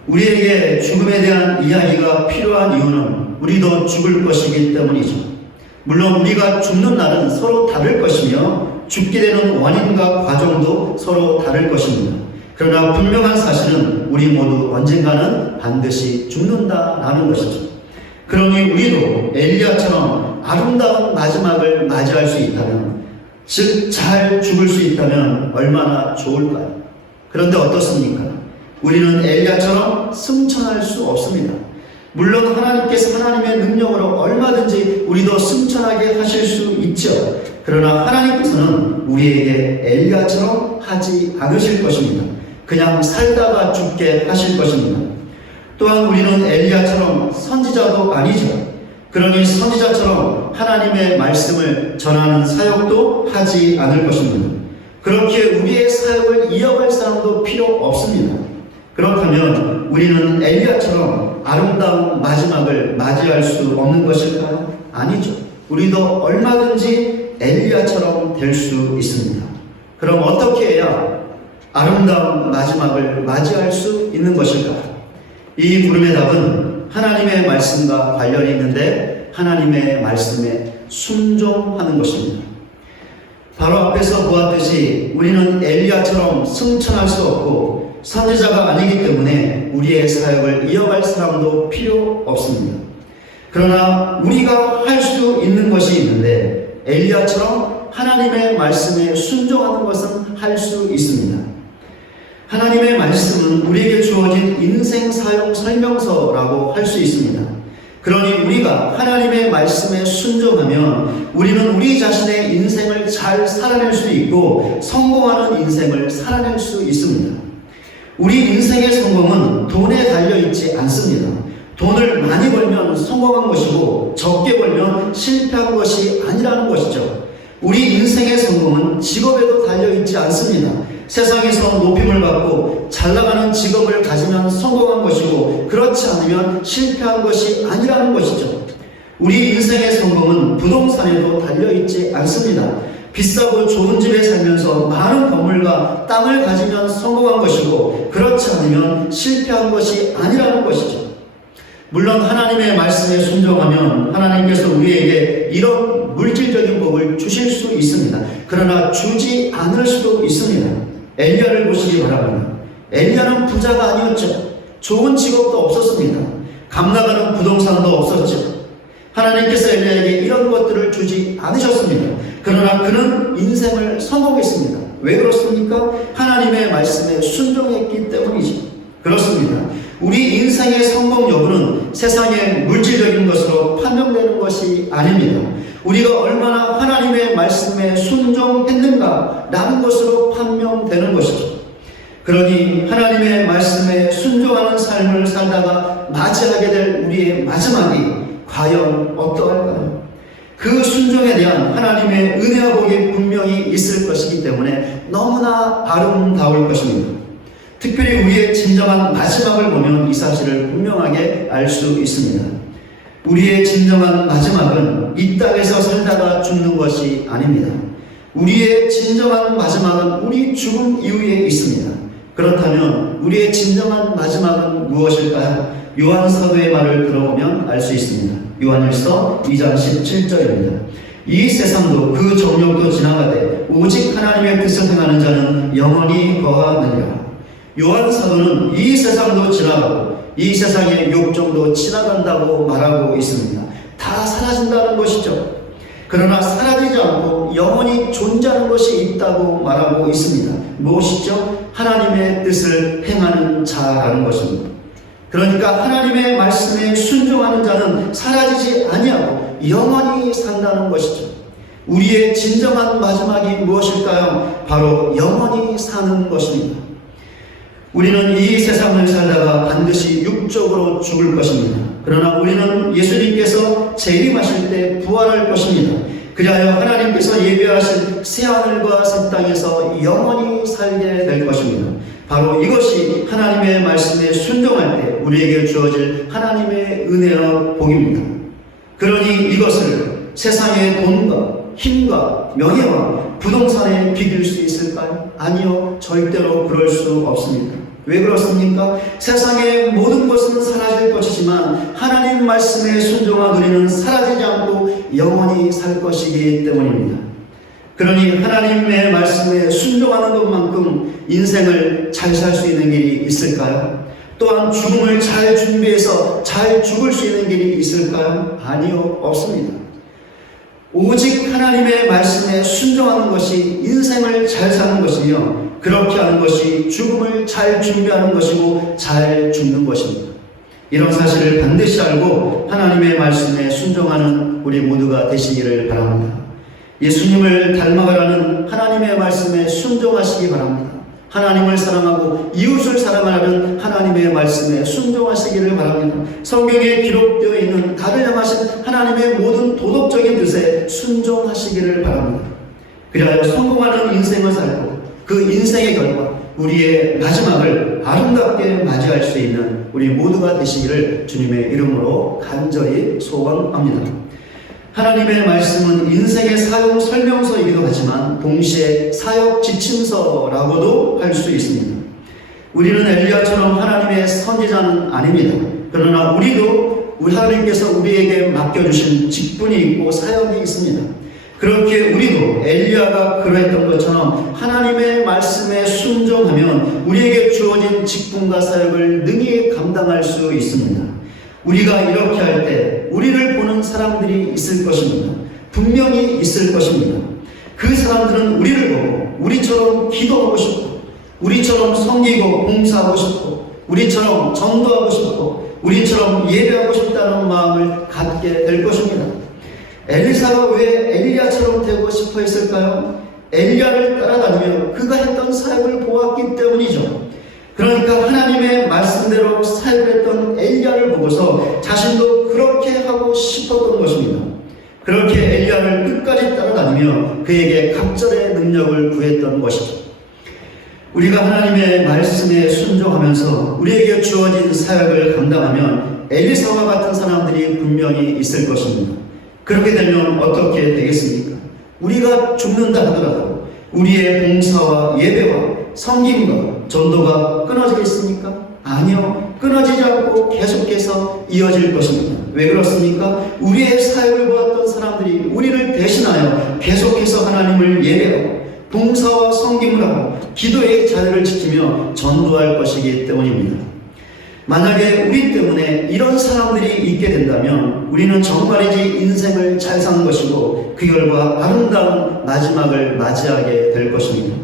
우리에게 죽음에 대한 이야기가 필요한 이유는 우리도 죽을 것이기 때문이죠. 물론 우리가 죽는 날은 서로 다를 것이며 죽게 되는 원인과 과정도 서로 다를 것입니다. 그러나 분명한 사실은 우리 모두 언젠가는 반드시 죽는다라는 것이죠. 그러니 우리도 엘리야처럼 아름다운 마지막을 맞이할 수 있다면 즉 잘 죽을 수 있다면 얼마나 좋을까요? 그런데 어떻습니까? 우리는 엘리야처럼 승천할 수 없습니다. 물론 하나님께서 하나님의 능력으로 얼마든지 우리도 승천하게 하실 수 있죠. 그러나 하나님께서는 우리에게 엘리야처럼 하지 않으실 것입니다. 그냥 살다가 죽게 하실 것입니다. 또한 우리는 엘리야처럼 선지자도 아니죠. 그러니 선지자처럼 하나님의 말씀을 전하는 사역도 하지 않을 것입니다. 그렇기에 우리의 사역을 이어갈 사람도 필요 없습니다. 그렇다면 우리는 엘리야처럼 아름다운 마지막을 맞이할 수 없는 것일까요? 아니죠. 우리도 얼마든지 엘리야처럼 될 수 있습니다. 그럼 어떻게 해야 아름다운 마지막을 맞이할 수 있는 것일까요? 이 물음의 답은 하나님의 말씀과 관련이 있는데 하나님의 말씀에 순종하는 것입니다. 바로 앞에서 보았듯이 우리는 엘리야처럼 승천할 수 없고 선지자가 아니기 때문에 우리의 사역을 이어갈 사람도 필요 없습니다. 그러나 우리가 할 수 있는 것이 있는데 엘리야처럼 하나님의 말씀에 순종하는 것은 할 수 있습니다. 하나님의 말씀은 우리에게 주어진 인생 사역 설명서라고 할 수 있습니다. 그러니 우리가 하나님의 말씀에 순종하면 우리는 우리 자신의 인생을 잘 살아낼 수 있고 성공하는 인생을 살아낼 수 있습니다. 우리 인생의 성공은 돈에 달려있지 않습니다. 돈을 많이 벌면 성공한 것이고 적게 벌면 실패한 것이 아니라는 것이죠. 우리 인생의 성공은 직업에도 달려있지 않습니다. 세상에서 높임을 받고 잘 나가는 직업을 가지면 성공한 것이고 그렇지 않으면 실패한 것이 아니라는 것이죠. 우리 인생의 성공은 부동산에도 달려있지 않습니다. 비싸고 좋은 집에 살면서 많은 건물과 땅을 가지면 성공한 것이고 그렇지 않으면 실패한 것이 아니라는 것이죠. 물론 하나님의 말씀에 순종하면 하나님께서 우리에게 이런 물질적인 복을 주실 수 있습니다. 그러나 주지 않을 수도 있습니다. 엘리야를 보시기 바랍니다. 엘리야는 부자가 아니었죠. 좋은 직업도 없었습니다. 감나가는 부동산도 없었죠. 하나님께서 엘리야에게 이런 것들을 주지 않으셨습니다. 그러나 그는 인생을 성공했습니다. 왜 그렇습니까? 하나님의 말씀에 순종했기 때문이지. 그렇습니다. 우리 인생의 성공 여부는 세상의 물질적인 것으로 판명되는 것이 아닙니다. 우리가 얼마나 하나님의 말씀에 순종했는가라는 것으로 판명되는 것이죠. 그러니 하나님의 말씀에 순종하는 삶을 살다가 맞이하게 될 우리의 마지막이 과연 어떠할까요? 그 순종에 대한 하나님의 은혜와 복이 분명히 있을 것이기 때문에 너무나 아름다울 것입니다. 특별히 우리의 진정한 마지막을 보면 이 사실을 분명하게 알 수 있습니다. 우리의 진정한 마지막은 이 땅에서 살다가 죽는 것이 아닙니다. 우리의 진정한 마지막은 우리 죽음 이후에 있습니다. 그렇다면 우리의 진정한 마지막은 무엇일까요? 요한사도의 말을 들어보면 알 수 있습니다. 요한일서 2장 17절입니다. 이 세상도 그 정욕도 지나가되 오직 하나님의 뜻을 행하는 자는 영원히 거하느니라. 요한사도는 이 세상도 지나가고 이 세상의 욕정도 지나간다고 말하고 있습니다. 다 사라진다는 것이죠. 그러나 사라지지 않고 영원히 존재하는 것이 있다고 말하고 있습니다. 무엇이죠? 하나님의 뜻을 행하는 자라는 것입니다. 그러니까 하나님의 말씀에 순종하는 자는 사라지지 아니하고 영원히 산다는 것이죠. 우리의 진정한 마지막이 무엇일까요? 바로 영원히 사는 것입니다. 우리는 이 세상을 살다가 반드시 육적으로 죽을 것입니다. 그러나 우리는 예수님께서 재림하실 때 부활할 것입니다. 그리하여 하나님께서 예비하신 새하늘과 새 땅에서 영원히 살게 될 것입니다. 바로 이것이 하나님의 말씀에 순종할 때 우리에게 주어질 하나님의 은혜와 복입니다. 그러니 이것을 세상의 돈과 힘과 명예와 부동산에 비길 수 있을까요? 아니요, 절대로 그럴 수 없습니다. 왜 그렇습니까? 세상의 모든 것은 사라질 것이지만 하나님 말씀에 순종한 우리는 사라지지 않고 영원히 살 것이기 때문입니다. 그러니 하나님의 말씀에 순종하는 것만큼 인생을 잘 살 수 있는 길이 있을까요? 또한 죽음을 잘 준비해서 잘 죽을 수 있는 길이 있을까요? 아니요, 없습니다. 오직 하나님의 말씀에 순종하는 것이 인생을 잘 사는 것이며 그렇게 하는 것이 죽음을 잘 준비하는 것이고 잘 죽는 것입니다. 이런 사실을 반드시 알고 하나님의 말씀에 순종하는 우리 모두가 되시기를 바랍니다. 예수님을 닮아가라는 하나님의 말씀에 순종하시기 바랍니다. 하나님을 사랑하고 이웃을 사랑하는 하나님의 말씀에 순종하시기를 바랍니다. 성경에 기록되어 있는 나를 향하신 하나님의 모든 도덕적인 뜻에 순종하시기를 바랍니다. 그리하여 성공하는 인생을 살고 그 인생의 결과 우리의 마지막을 아름답게 맞이할 수 있는 우리 모두가 되시기를 주님의 이름으로 간절히 소원합니다. 하나님의 말씀은 인생의 사용 설명서이기도 하지만 동시에 사역 지침서라고도 할 수 있습니다. 우리는 엘리야처럼 하나님의 선지자는 아닙니다. 그러나 우리도 하나님께서 우리에게 맡겨주신 직분이 있고 사역이 있습니다. 그렇게 우리도 엘리야가 그러했던 것처럼 하나님의 말씀에 순종하면 우리에게 주어진 직분과 사역을 능히 감당할 수 있습니다. 우리가 이렇게 할 때 우리를 보는 사람들이 있을 것입니다. 분명히 있을 것입니다. 그 사람들은 우리를 보고 우리처럼 기도하고 싶고 우리처럼 섬기고 봉사하고 싶고 우리처럼 전도하고 싶고 우리처럼 예배하고 싶다는 마음을 갖게 될 것입니다. 엘리사가 왜 엘리야처럼 되고 싶어 했을까요? 엘리야를 따라다니며 그가 했던 사역을 보았기 때문이죠. 그러니까 하나님의 말씀대로 사역했던 엘리야를 보고서 자신도 그렇게 하고 싶었던 것입니다. 그렇게 엘리야를 끝까지 따라다니며 그에게 갑절의 능력을 구했던 것이죠. 우리가 하나님의 말씀에 순종하면서 우리에게 주어진 사역을 감당하면 엘리사와 같은 사람들이 분명히 있을 것입니다. 그렇게 되면 어떻게 되겠습니까? 우리가 죽는다 하더라도 우리의 봉사와 예배와 섬김과 전도가 끊어지겠습니까? 아니요. 끊어지지 않고 계속해서 이어질 것입니다. 왜 그렇습니까? 우리의 사역을 보았던 사람들이 우리를 대신하여 계속해서 하나님을 예배하고 봉사와 섬김을 하고 기도의 자리를 지키며 전도할 것이기 때문입니다. 만약에 우리 때문에 이런 사람들이 있게 된다면 우리는 정말이지 인생을 잘 사는 것이고 그 결과 아름다운 마지막을 맞이하게 될 것입니다.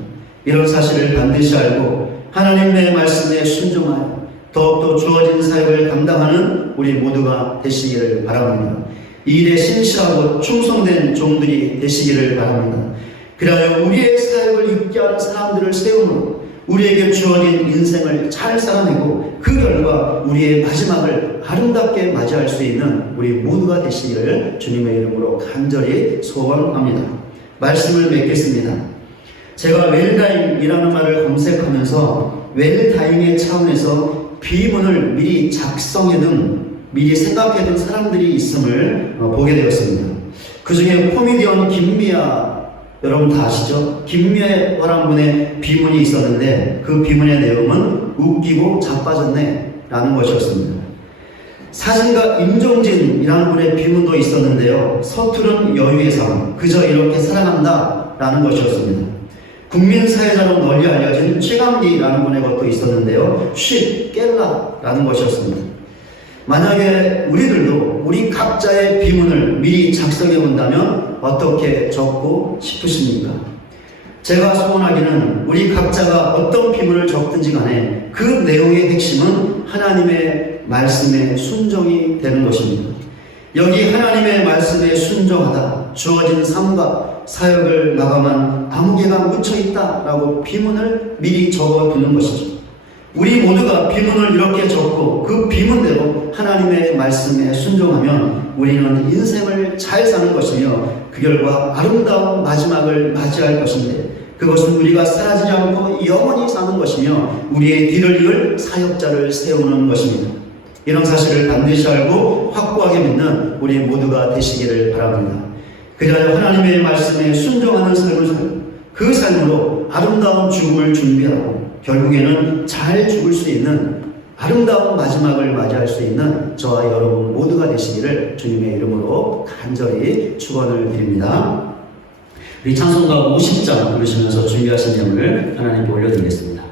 이런 사실을 반드시 알고 하나님의 말씀에 순종하여 더욱더 주어진 사역을 감당하는 우리 모두가 되시기를 바랍니다. 이 일에 신실하고 충성된 종들이 되시기를 바랍니다. 그리하여 우리의 사역을 잊게 하는 사람들을 세우므로 우리에게 주어진 인생을 잘 살아내고 그 결과 우리의 마지막을 아름답게 맞이할 수 있는 우리 모두가 되시기를 주님의 이름으로 간절히 소원합니다. 말씀을 맺겠습니다. 제가 웰다잉이라는 말을 검색하면서 웰다잉의 차원에서 비문을 미리 작성해둔 미리 생각해둔 사람들이 있음을 보게 되었습니다. 그 중에 코미디언 김미아 여러분 다 아시죠? 김미아라는 분의 비문이 있었는데 그 비문의 내용은 웃기고 자빠졌네 라는 것이었습니다. 사진가 임종진이라는 분의 비문도 있었는데요. 서투른 여유의 삶, 그저 이렇게 살아간다 라는 것이었습니다. 국민사회자로 널리 알려진 최강기라는 분의 것도 있었는데요. 쉿, 깰라라는 것이었습니다. 만약에 우리들도 우리 각자의 비문을 미리 작성해 본다면 어떻게 적고 싶으십니까? 제가 소원하기는 우리 각자가 어떤 비문을 적든지 간에 그 내용의 핵심은 하나님의 말씀에 순종이 되는 것입니다. 여기 하나님의 말씀에 순종하다 주어진 삶과 사역을 마감한 아무개가 묻혀있다라고 비문을 미리 적어두는 것이죠. 우리 모두가 비문을 이렇게 적고 그 비문대로 하나님의 말씀에 순종하면 우리는 인생을 잘 사는 것이며 그 결과 아름다운 마지막을 맞이할 것인데 그것은 우리가 사라지지 않고 영원히 사는 것이며 우리의 뒤를 이을 사역자를 세우는 것입니다. 이런 사실을 반드시 알고 확고하게 믿는 우리 모두가 되시기를 바랍니다. 그리하여 하나님의 말씀에 순종하는 삶을 살고 그 삶으로 아름다운 죽음을 준비하고 결국에는 잘 죽을 수 있는 아름다운 마지막을 맞이할 수 있는 저와 여러분 모두가 되시기를 주님의 이름으로 간절히 축원을 드립니다. 우리 찬송가 50장 부르시면서 준비하신 내용을 하나님께 올려드리겠습니다.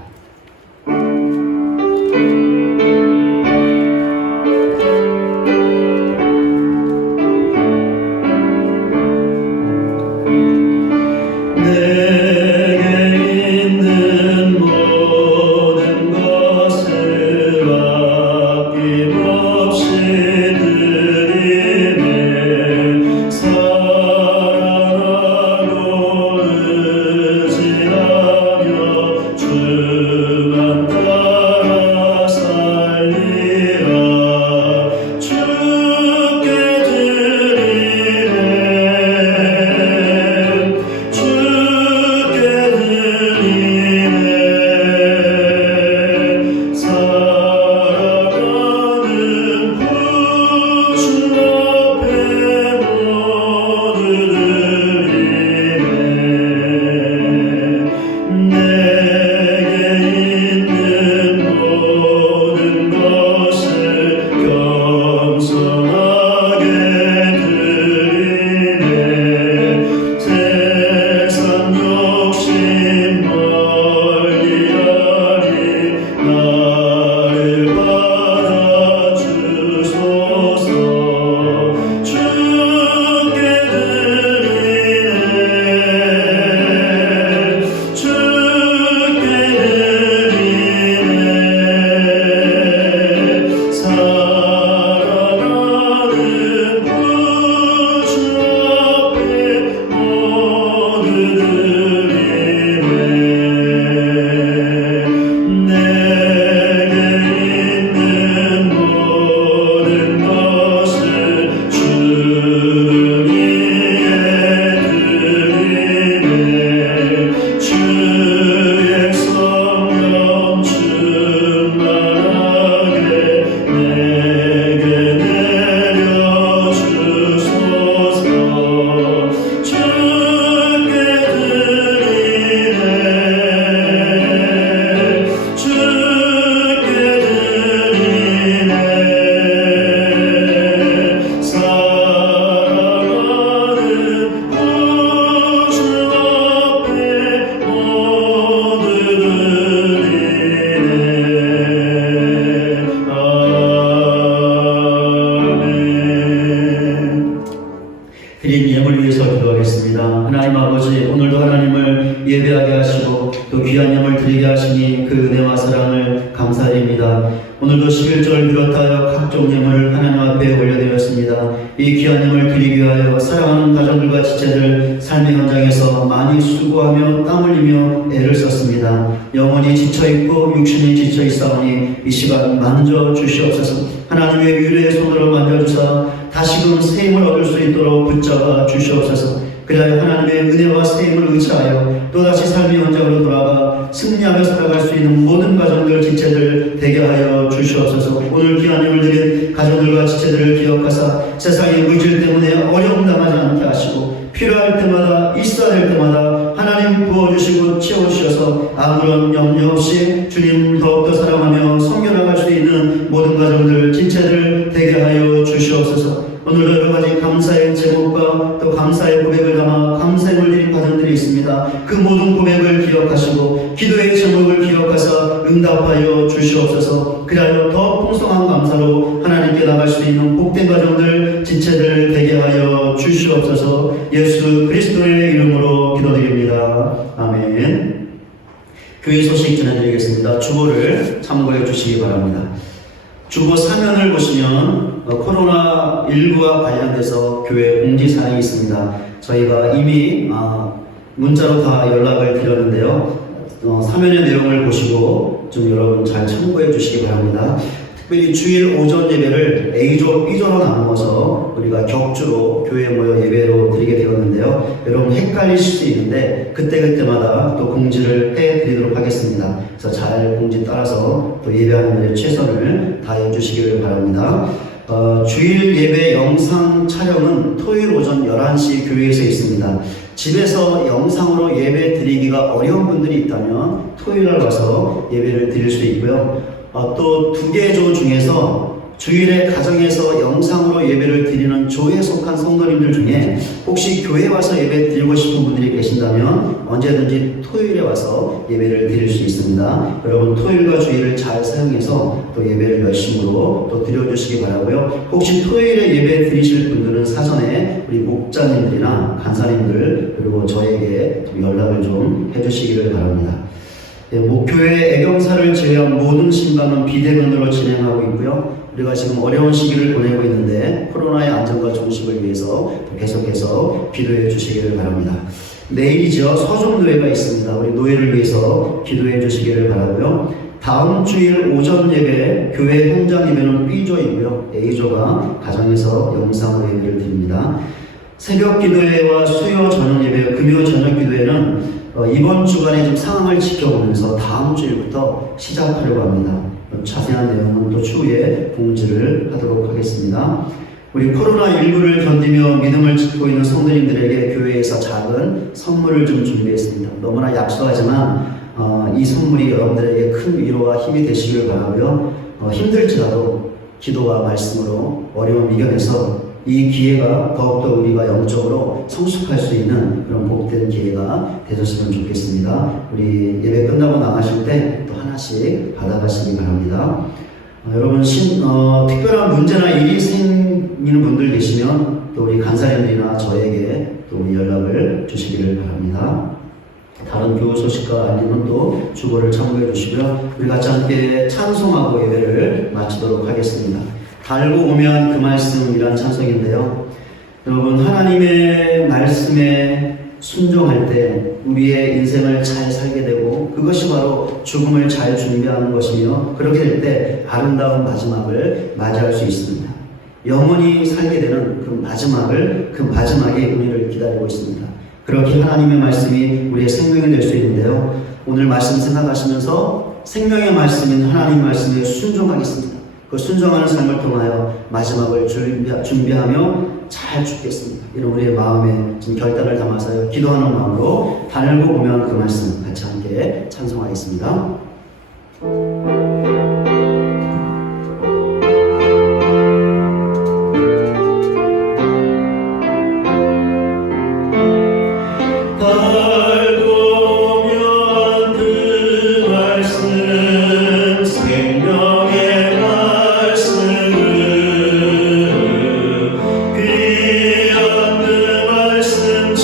기도하겠습니다. 하나님 아버지, 오늘도 하나님을 예배하게 하시고 또 귀한 예물 드리게 하시니 그 은혜와 사랑을 감사드립니다. 오늘도 11절 비롯하여 각종 예물을 하나님 앞에 올려드렸습니다. 이 귀한 예물 드리기 위하여 사랑하는 가정들과 지체들 삶의 현장에서 많이 수고하며 땀 흘리며 애를 썼습니다. 영혼이 지쳐있고 육신이 지쳐있사오니 이 시간 만져 주시옵소서. 하나님의 위로의 손으로 만져주사 다시금 새 힘을 얻을 수 있도록 붙잡아 주시옵소서. 그리하여 하나님의 은혜와 새 힘을 의지하여 또다시 삶의 현장으로 돌아가 승리하며 살아갈 수 있는 모든 가정들, 지체들 되게 하여 주시옵소서. 오늘 귀한 힘을 드린 가정들과 지체들을 기억하사 세상의 물질 때문에 어려움 당하지 않게 하시고 필요할 때마다 있어야 될 때마다 하나님 부어주시고 채워주셔서 아무런 염려 없이 주님 더욱더 사랑하며 섬겨나갈 수 있는 모든 가정들, 지체들 되게 하여 주시옵소서. 오늘도 여러 가지 감사의 제목과 또 감사의 고백을 담아 감사를 드린 가정들이 있습니다. 그 모든 고백을 기억하시고 기도의 제목을 기억하사 응답하여 주시옵소서. 그리하여 더 풍성한 감사로 하나님께 나갈 수 있는 복된 가정들, 지체들 되게 하여 주시옵소서. 예수 그리스도의 이름으로 기도드립니다. 아멘. 교회 소식 전해드리겠습니다. 주보를 참고해 주시기 바랍니다. 주보 사면을 보시면 코로나19와 관련돼서 교회 공지사항이 있습니다. 저희가 이미 문자로 다 연락을 드렸는데요. 사면의 내용을 보시고 좀 여러분 잘 참고해 주시기 바랍니다. 특별히 주일 오전 예배를 A조, B조로 나누어서 우리가 격주로 교회에 모여 예배로 드리게 되었는데요. 여러분 헷갈리실 수 있는데 그때그때마다 또 공지를 해드리도록 하겠습니다. 그래서 잘 공지 따라서 또 예배하는 일에 최선을 다해 주시기를 바랍니다. 주일 예배 영상 촬영은 토요일 오전 11시 교회에서 있습니다. 집에서 영상으로 예배 드리기가 어려운 분들이 있다면 토요일날 와서 예배를 드릴 수 있고요. 또 두 개 조 중에서 주일에 가정에서 영상으로 예배를 드리는 조에 속한 성도님들 중에 혹시 교회 와서 예배 드리고 싶은 분들이 계신다면 언제든지 토요일에 와서 예배를 드릴 수 있습니다. 여러분 토요일과 주일을 잘 사용해서 또 예배를 열심으로 또 드려주시기 바라고요. 혹시 토요일에 예배 드리실 분들은 사전에 우리 목자님들이나 간사님들 그리고 저에게 연락을 좀 해주시기를 바랍니다. 목교회 애경사를 제외한 모든 신방은 비대면으로 진행하고 있고요. 우리가 지금 어려운 시기를 보내고 있는데 코로나의 안전과 종식을 위해서 계속해서 기도해 주시기를 바랍니다. 내일이죠. 서종노예가 있습니다. 우리 노예를 위해서 기도해 주시기를 바라고요. 다음 주일 오전 예배 교회 현장 예배는 B조이고요. A조가 가정에서 영상으로 예배를 드립니다. 새벽 기도회와 수요 저녁 예배, 금요 저녁 기도회는 이번 주간에 좀 상황을 지켜보면서 다음 주일부터 시작하려고 합니다. 자세한 내용은 또 추후에 공지를 하도록 하겠습니다. 우리 코로나19를 견디며 믿음을 짓고 있는 성도님들에게 교회에서 작은 선물을 좀 준비했습니다. 너무나 약소하지만 이 선물이 여러분들에게 큰 위로와 힘이 되시길 바라고요. 힘들지라도 기도와 말씀으로 어려움 이겨내서 이 기회가 더욱더 우리가 영적으로 성숙할 수 있는 그런 복된 기회가 되셨으면 좋겠습니다. 우리 예배 끝나고 나가실 때 또 하나씩 받아가시기 바랍니다. 여러분 특별한 문제나 일이 생기는 분들 계시면 또 우리 간사님들이나 저에게 또 우리 연락을 주시기를 바랍니다. 다른 교우 소식과 알림은 또 주보를 참고해 주시고요. 우리 같이 함께 찬송하고 예배를 마치도록 하겠습니다. 달고 오면 그 말씀이란 찬송인데요. 여러분 하나님의 말씀에 순종할 때 우리의 인생을 잘 살게 되고 그것이 바로 죽음을 잘 준비하는 것이며 그렇게 될 때 아름다운 마지막을 맞이할 수 있습니다. 영원히 살게 되는 그 마지막이 우리를 기다리고 있습니다. 그렇게 하나님의 말씀이 우리의 생명이 될 수 있는데요. 오늘 말씀 생각하시면서 생명의 말씀인 하나님 말씀에 순종하겠습니다. 그 순종하는 삶을 통하여 마지막을 준비하며 잘 죽겠습니다. 이런 우리의 마음에 지금 결단을 담아서 기도하는 마음으로 달고 오면 그 말씀 같이 함께 찬송하겠습니다. 귀한 그 말씀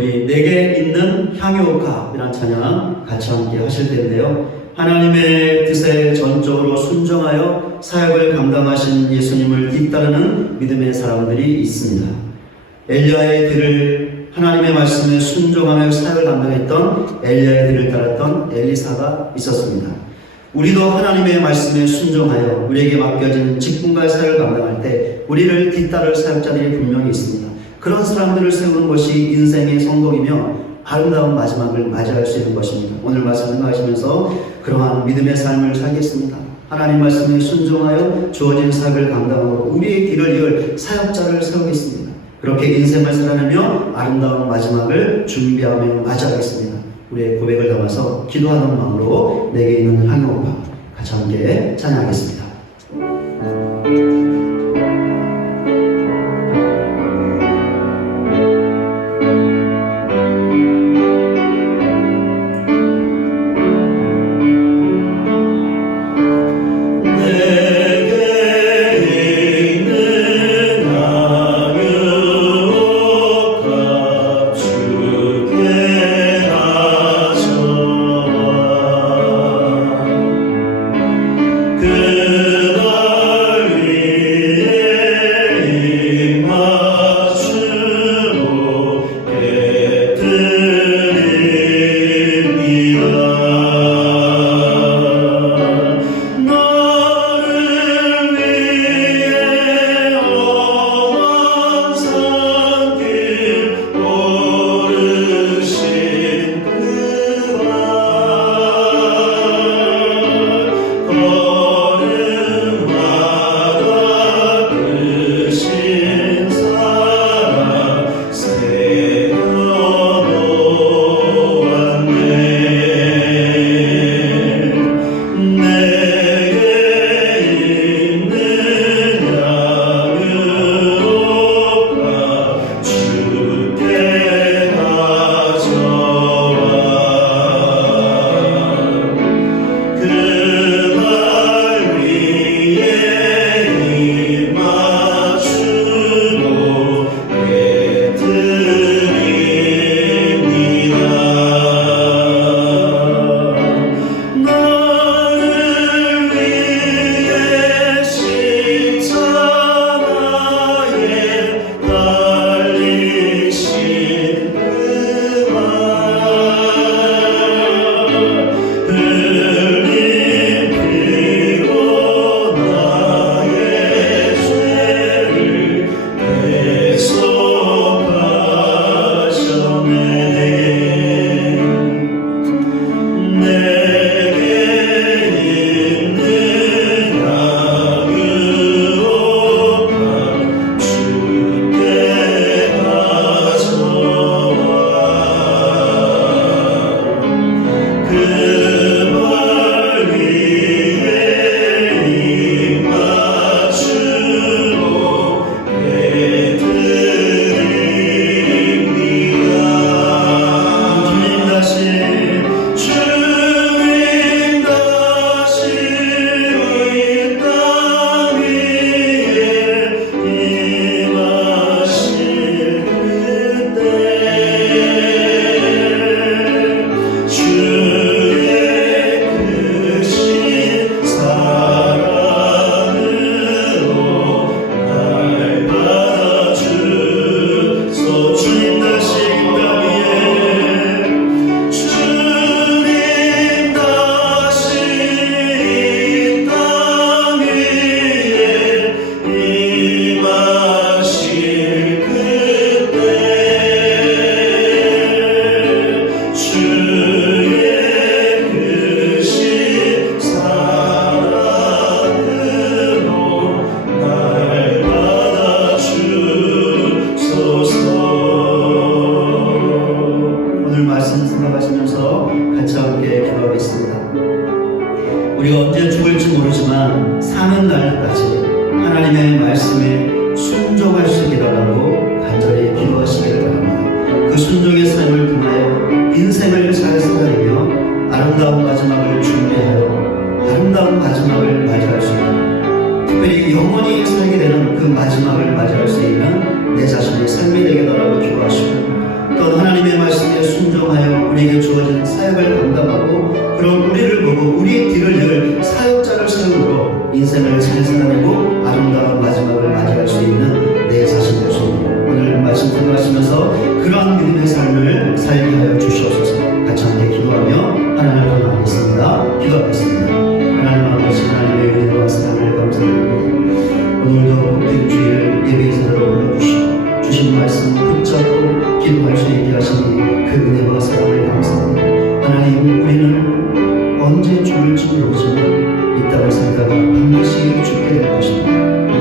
우리 내게 있는 향유값이란 찬양 같이 함께 하실 텐데요. 하나님의 뜻에 전적으로 순종하여 사역을 감당하신 예수님을 뒤따르는 믿음의 사람들이 있습니다. 엘리야의 뒤를 하나님의 말씀에 순종하며 사역을 감당했던 엘리야의 뒤를 따랐던 엘리사가 있었습니다. 우리도 하나님의 말씀에 순종하여 우리에게 맡겨진 직분과 사역을 감당할 때 우리를 뒤따를 사역자들이 분명히 있습니다. 그런 사람들을 세우는 것이 인생의 성공이며 아름다운 마지막을 맞이할 수 있는 것입니다. 오늘 말씀을 하시면서 그러한 믿음의 삶을 살겠습니다. 하나님 말씀에 순종하여 주어진 사역을 감당하고 우리의 뒤를 이을 사역자를 세우겠습니다. 그렇게 인생을 살아내며 아름다운 마지막을 준비하며 맞이하겠습니다. 우리의 고백을 담아서 기도하는 마음으로 내게 있는 향유와 같이 함께 찬양하겠습니다. 그날 우리가 언제 죽을지 모르지만 사는 날까지 하나님의 말씀에 순종할 수 있게 달라고 간절히 기도하시기를 바랍니다. 그 순종의 삶을 통하여 인생을 잘 살아내며 아름다운 마지막을 준비하여 아름다운 마지막을 맞이할 수 있는, 특별히 영원히 살게 되는 그 마지막을 맞이할 수 있는 내 자신의 삶이 되게 달라고 기도하시고, 또 하나님의 말씀에 순종하여 우리에게 주어진 사역을 감당하고 그런 우리를 보고 우리의 뒤를 이을 사역자를 세우므로 인생을 잘 살아내고 아름다운 마지막을 맞이할 수 있는 내 자신 될 수 있는, 오늘 말씀 생각하시면서 그러한 믿음의 삶을 살게 하여 주시옵소서. 같이 함께 기도하며 하나님을 떠나겠습니다. 기도하겠습니다. 하나님 아버지, 하나님의 은혜와 사랑을 감사드립니다. 오늘도 일주일 예배 자리로 불러주시고 주신 말씀 붙잡고 기도할 수 있게 하시니 그 은혜와 사랑을 감사합니다. 하나님, 우리는 언제 죽을지 모르지만 이 땅을 살다가 반드시 죽게 될 것입니다.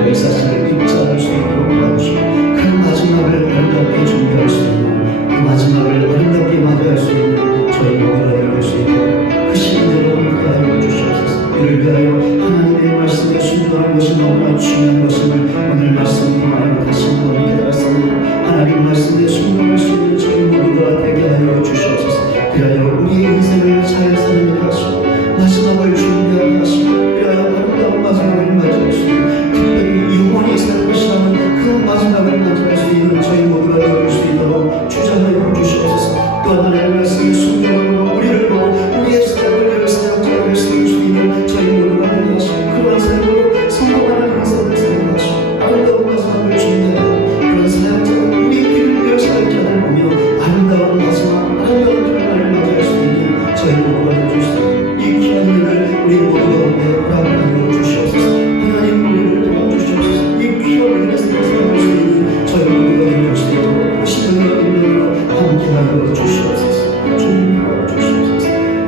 이 사실을 잊지 않을 수 있도록 도와주시고 그 마지막을 아름답게 준비할 수 있는, 그 마지막을 아름답게 맞이할 수 있는 저희 모두가 되어줄 수 있도록 그 시간대로 함께하여 주시옵소서. 이를 위하여 하나님의 말씀에 순종하는 것이 너무나 중요한 것임을 오늘 말씀 통하여 다시 한번 깨달았습니다. 하나님 말씀에 순종할 수 있는 저희 모두가 되게 하여 주시옵소서. 그리하여 우리의 인생을 잘 살게 하시고 마지막을 준비하게 하시고 그리하여 아름다운 마지막을 맞이할 수 있는, 특별히 영원히 살 것이라는 그 마지막을 맞이할 수 있는 저희 모두가 되어줄 수 있도록 주장하여 주시옵소서. 또 하나님의 말씀에 순종하고 우리를 보고 우리의 사역을 사역자를 세울 수 있는 저희 모두가 되게 하시고 그런 삶으로 성공하는 인생을 살게 하시고 아름다운 마지막을 준비하여 그런 사역자를 우리의 길을 이을 사역자를 보며 아름다운 마지막, 아름다운 결과를 맞이할 수 있는 저희 모두가 되어줄 수 있는 이 귀한 일을 우리 모두 가운데 허락하여 주시옵소서. 하나님, 우리를 도와주시옵소서. 이 귀한 은혜의 삶을 살아갈 수 있는 저희 모두가 되어줄 수 있도록 신령과 인명으로 함께하여 주시옵소서. 주님 도와주시옵소서.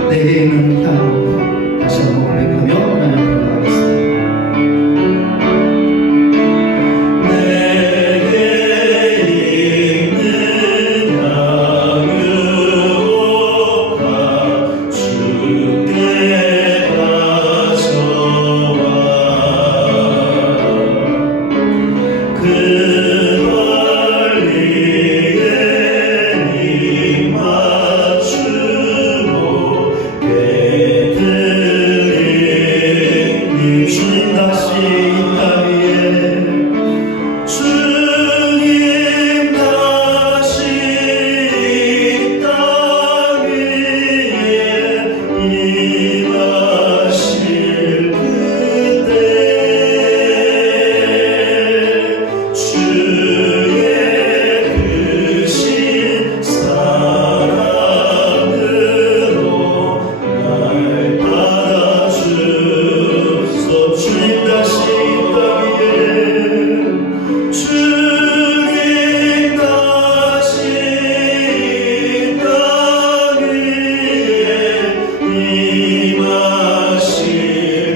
내게 있는 향후 다시 한번 고백하며 하나님 나가겠습니다. 주님 다시 이 땅 위에, 주님 다시 이 땅 위에 임하실 그때 주의 크신 사랑으로 날 받아주소. 주님 다시 이 땅 위에, 주님 다시 이 땅 위에 임하실 그때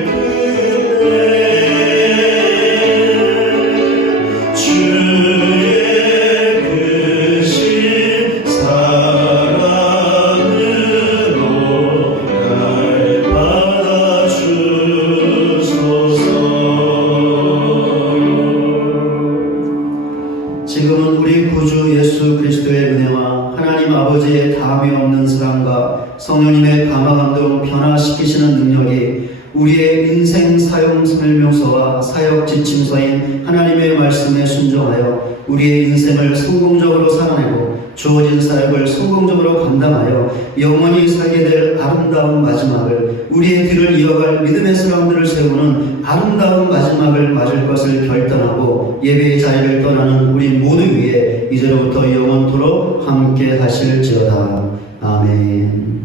주의 크신 사랑으로 날 받아주소서. 지금은 우리 구주 예수 그리스도의 은혜와 하나님 아버지의 다함이 없는 사랑과 성령님의 감화 감동 변화시키시는 능력이 우리의 인생 사용 설명서와 사역 지침서인 하나님의 말씀에 순종하여 우리의 인생을 성공적으로 살아내고 주어진 사역을 성공적으로 감당하여 영원히 살게 될 아름다운 마지막을, 우리의 뒤를 이어갈 믿음의 사람들을 세우는 아름다운 마지막을 맞을 것을 결단하고 예배의 자리를 떠나는 우리 모두 위에 이제로부터 영원토록 함께 하실지어다. 아멘.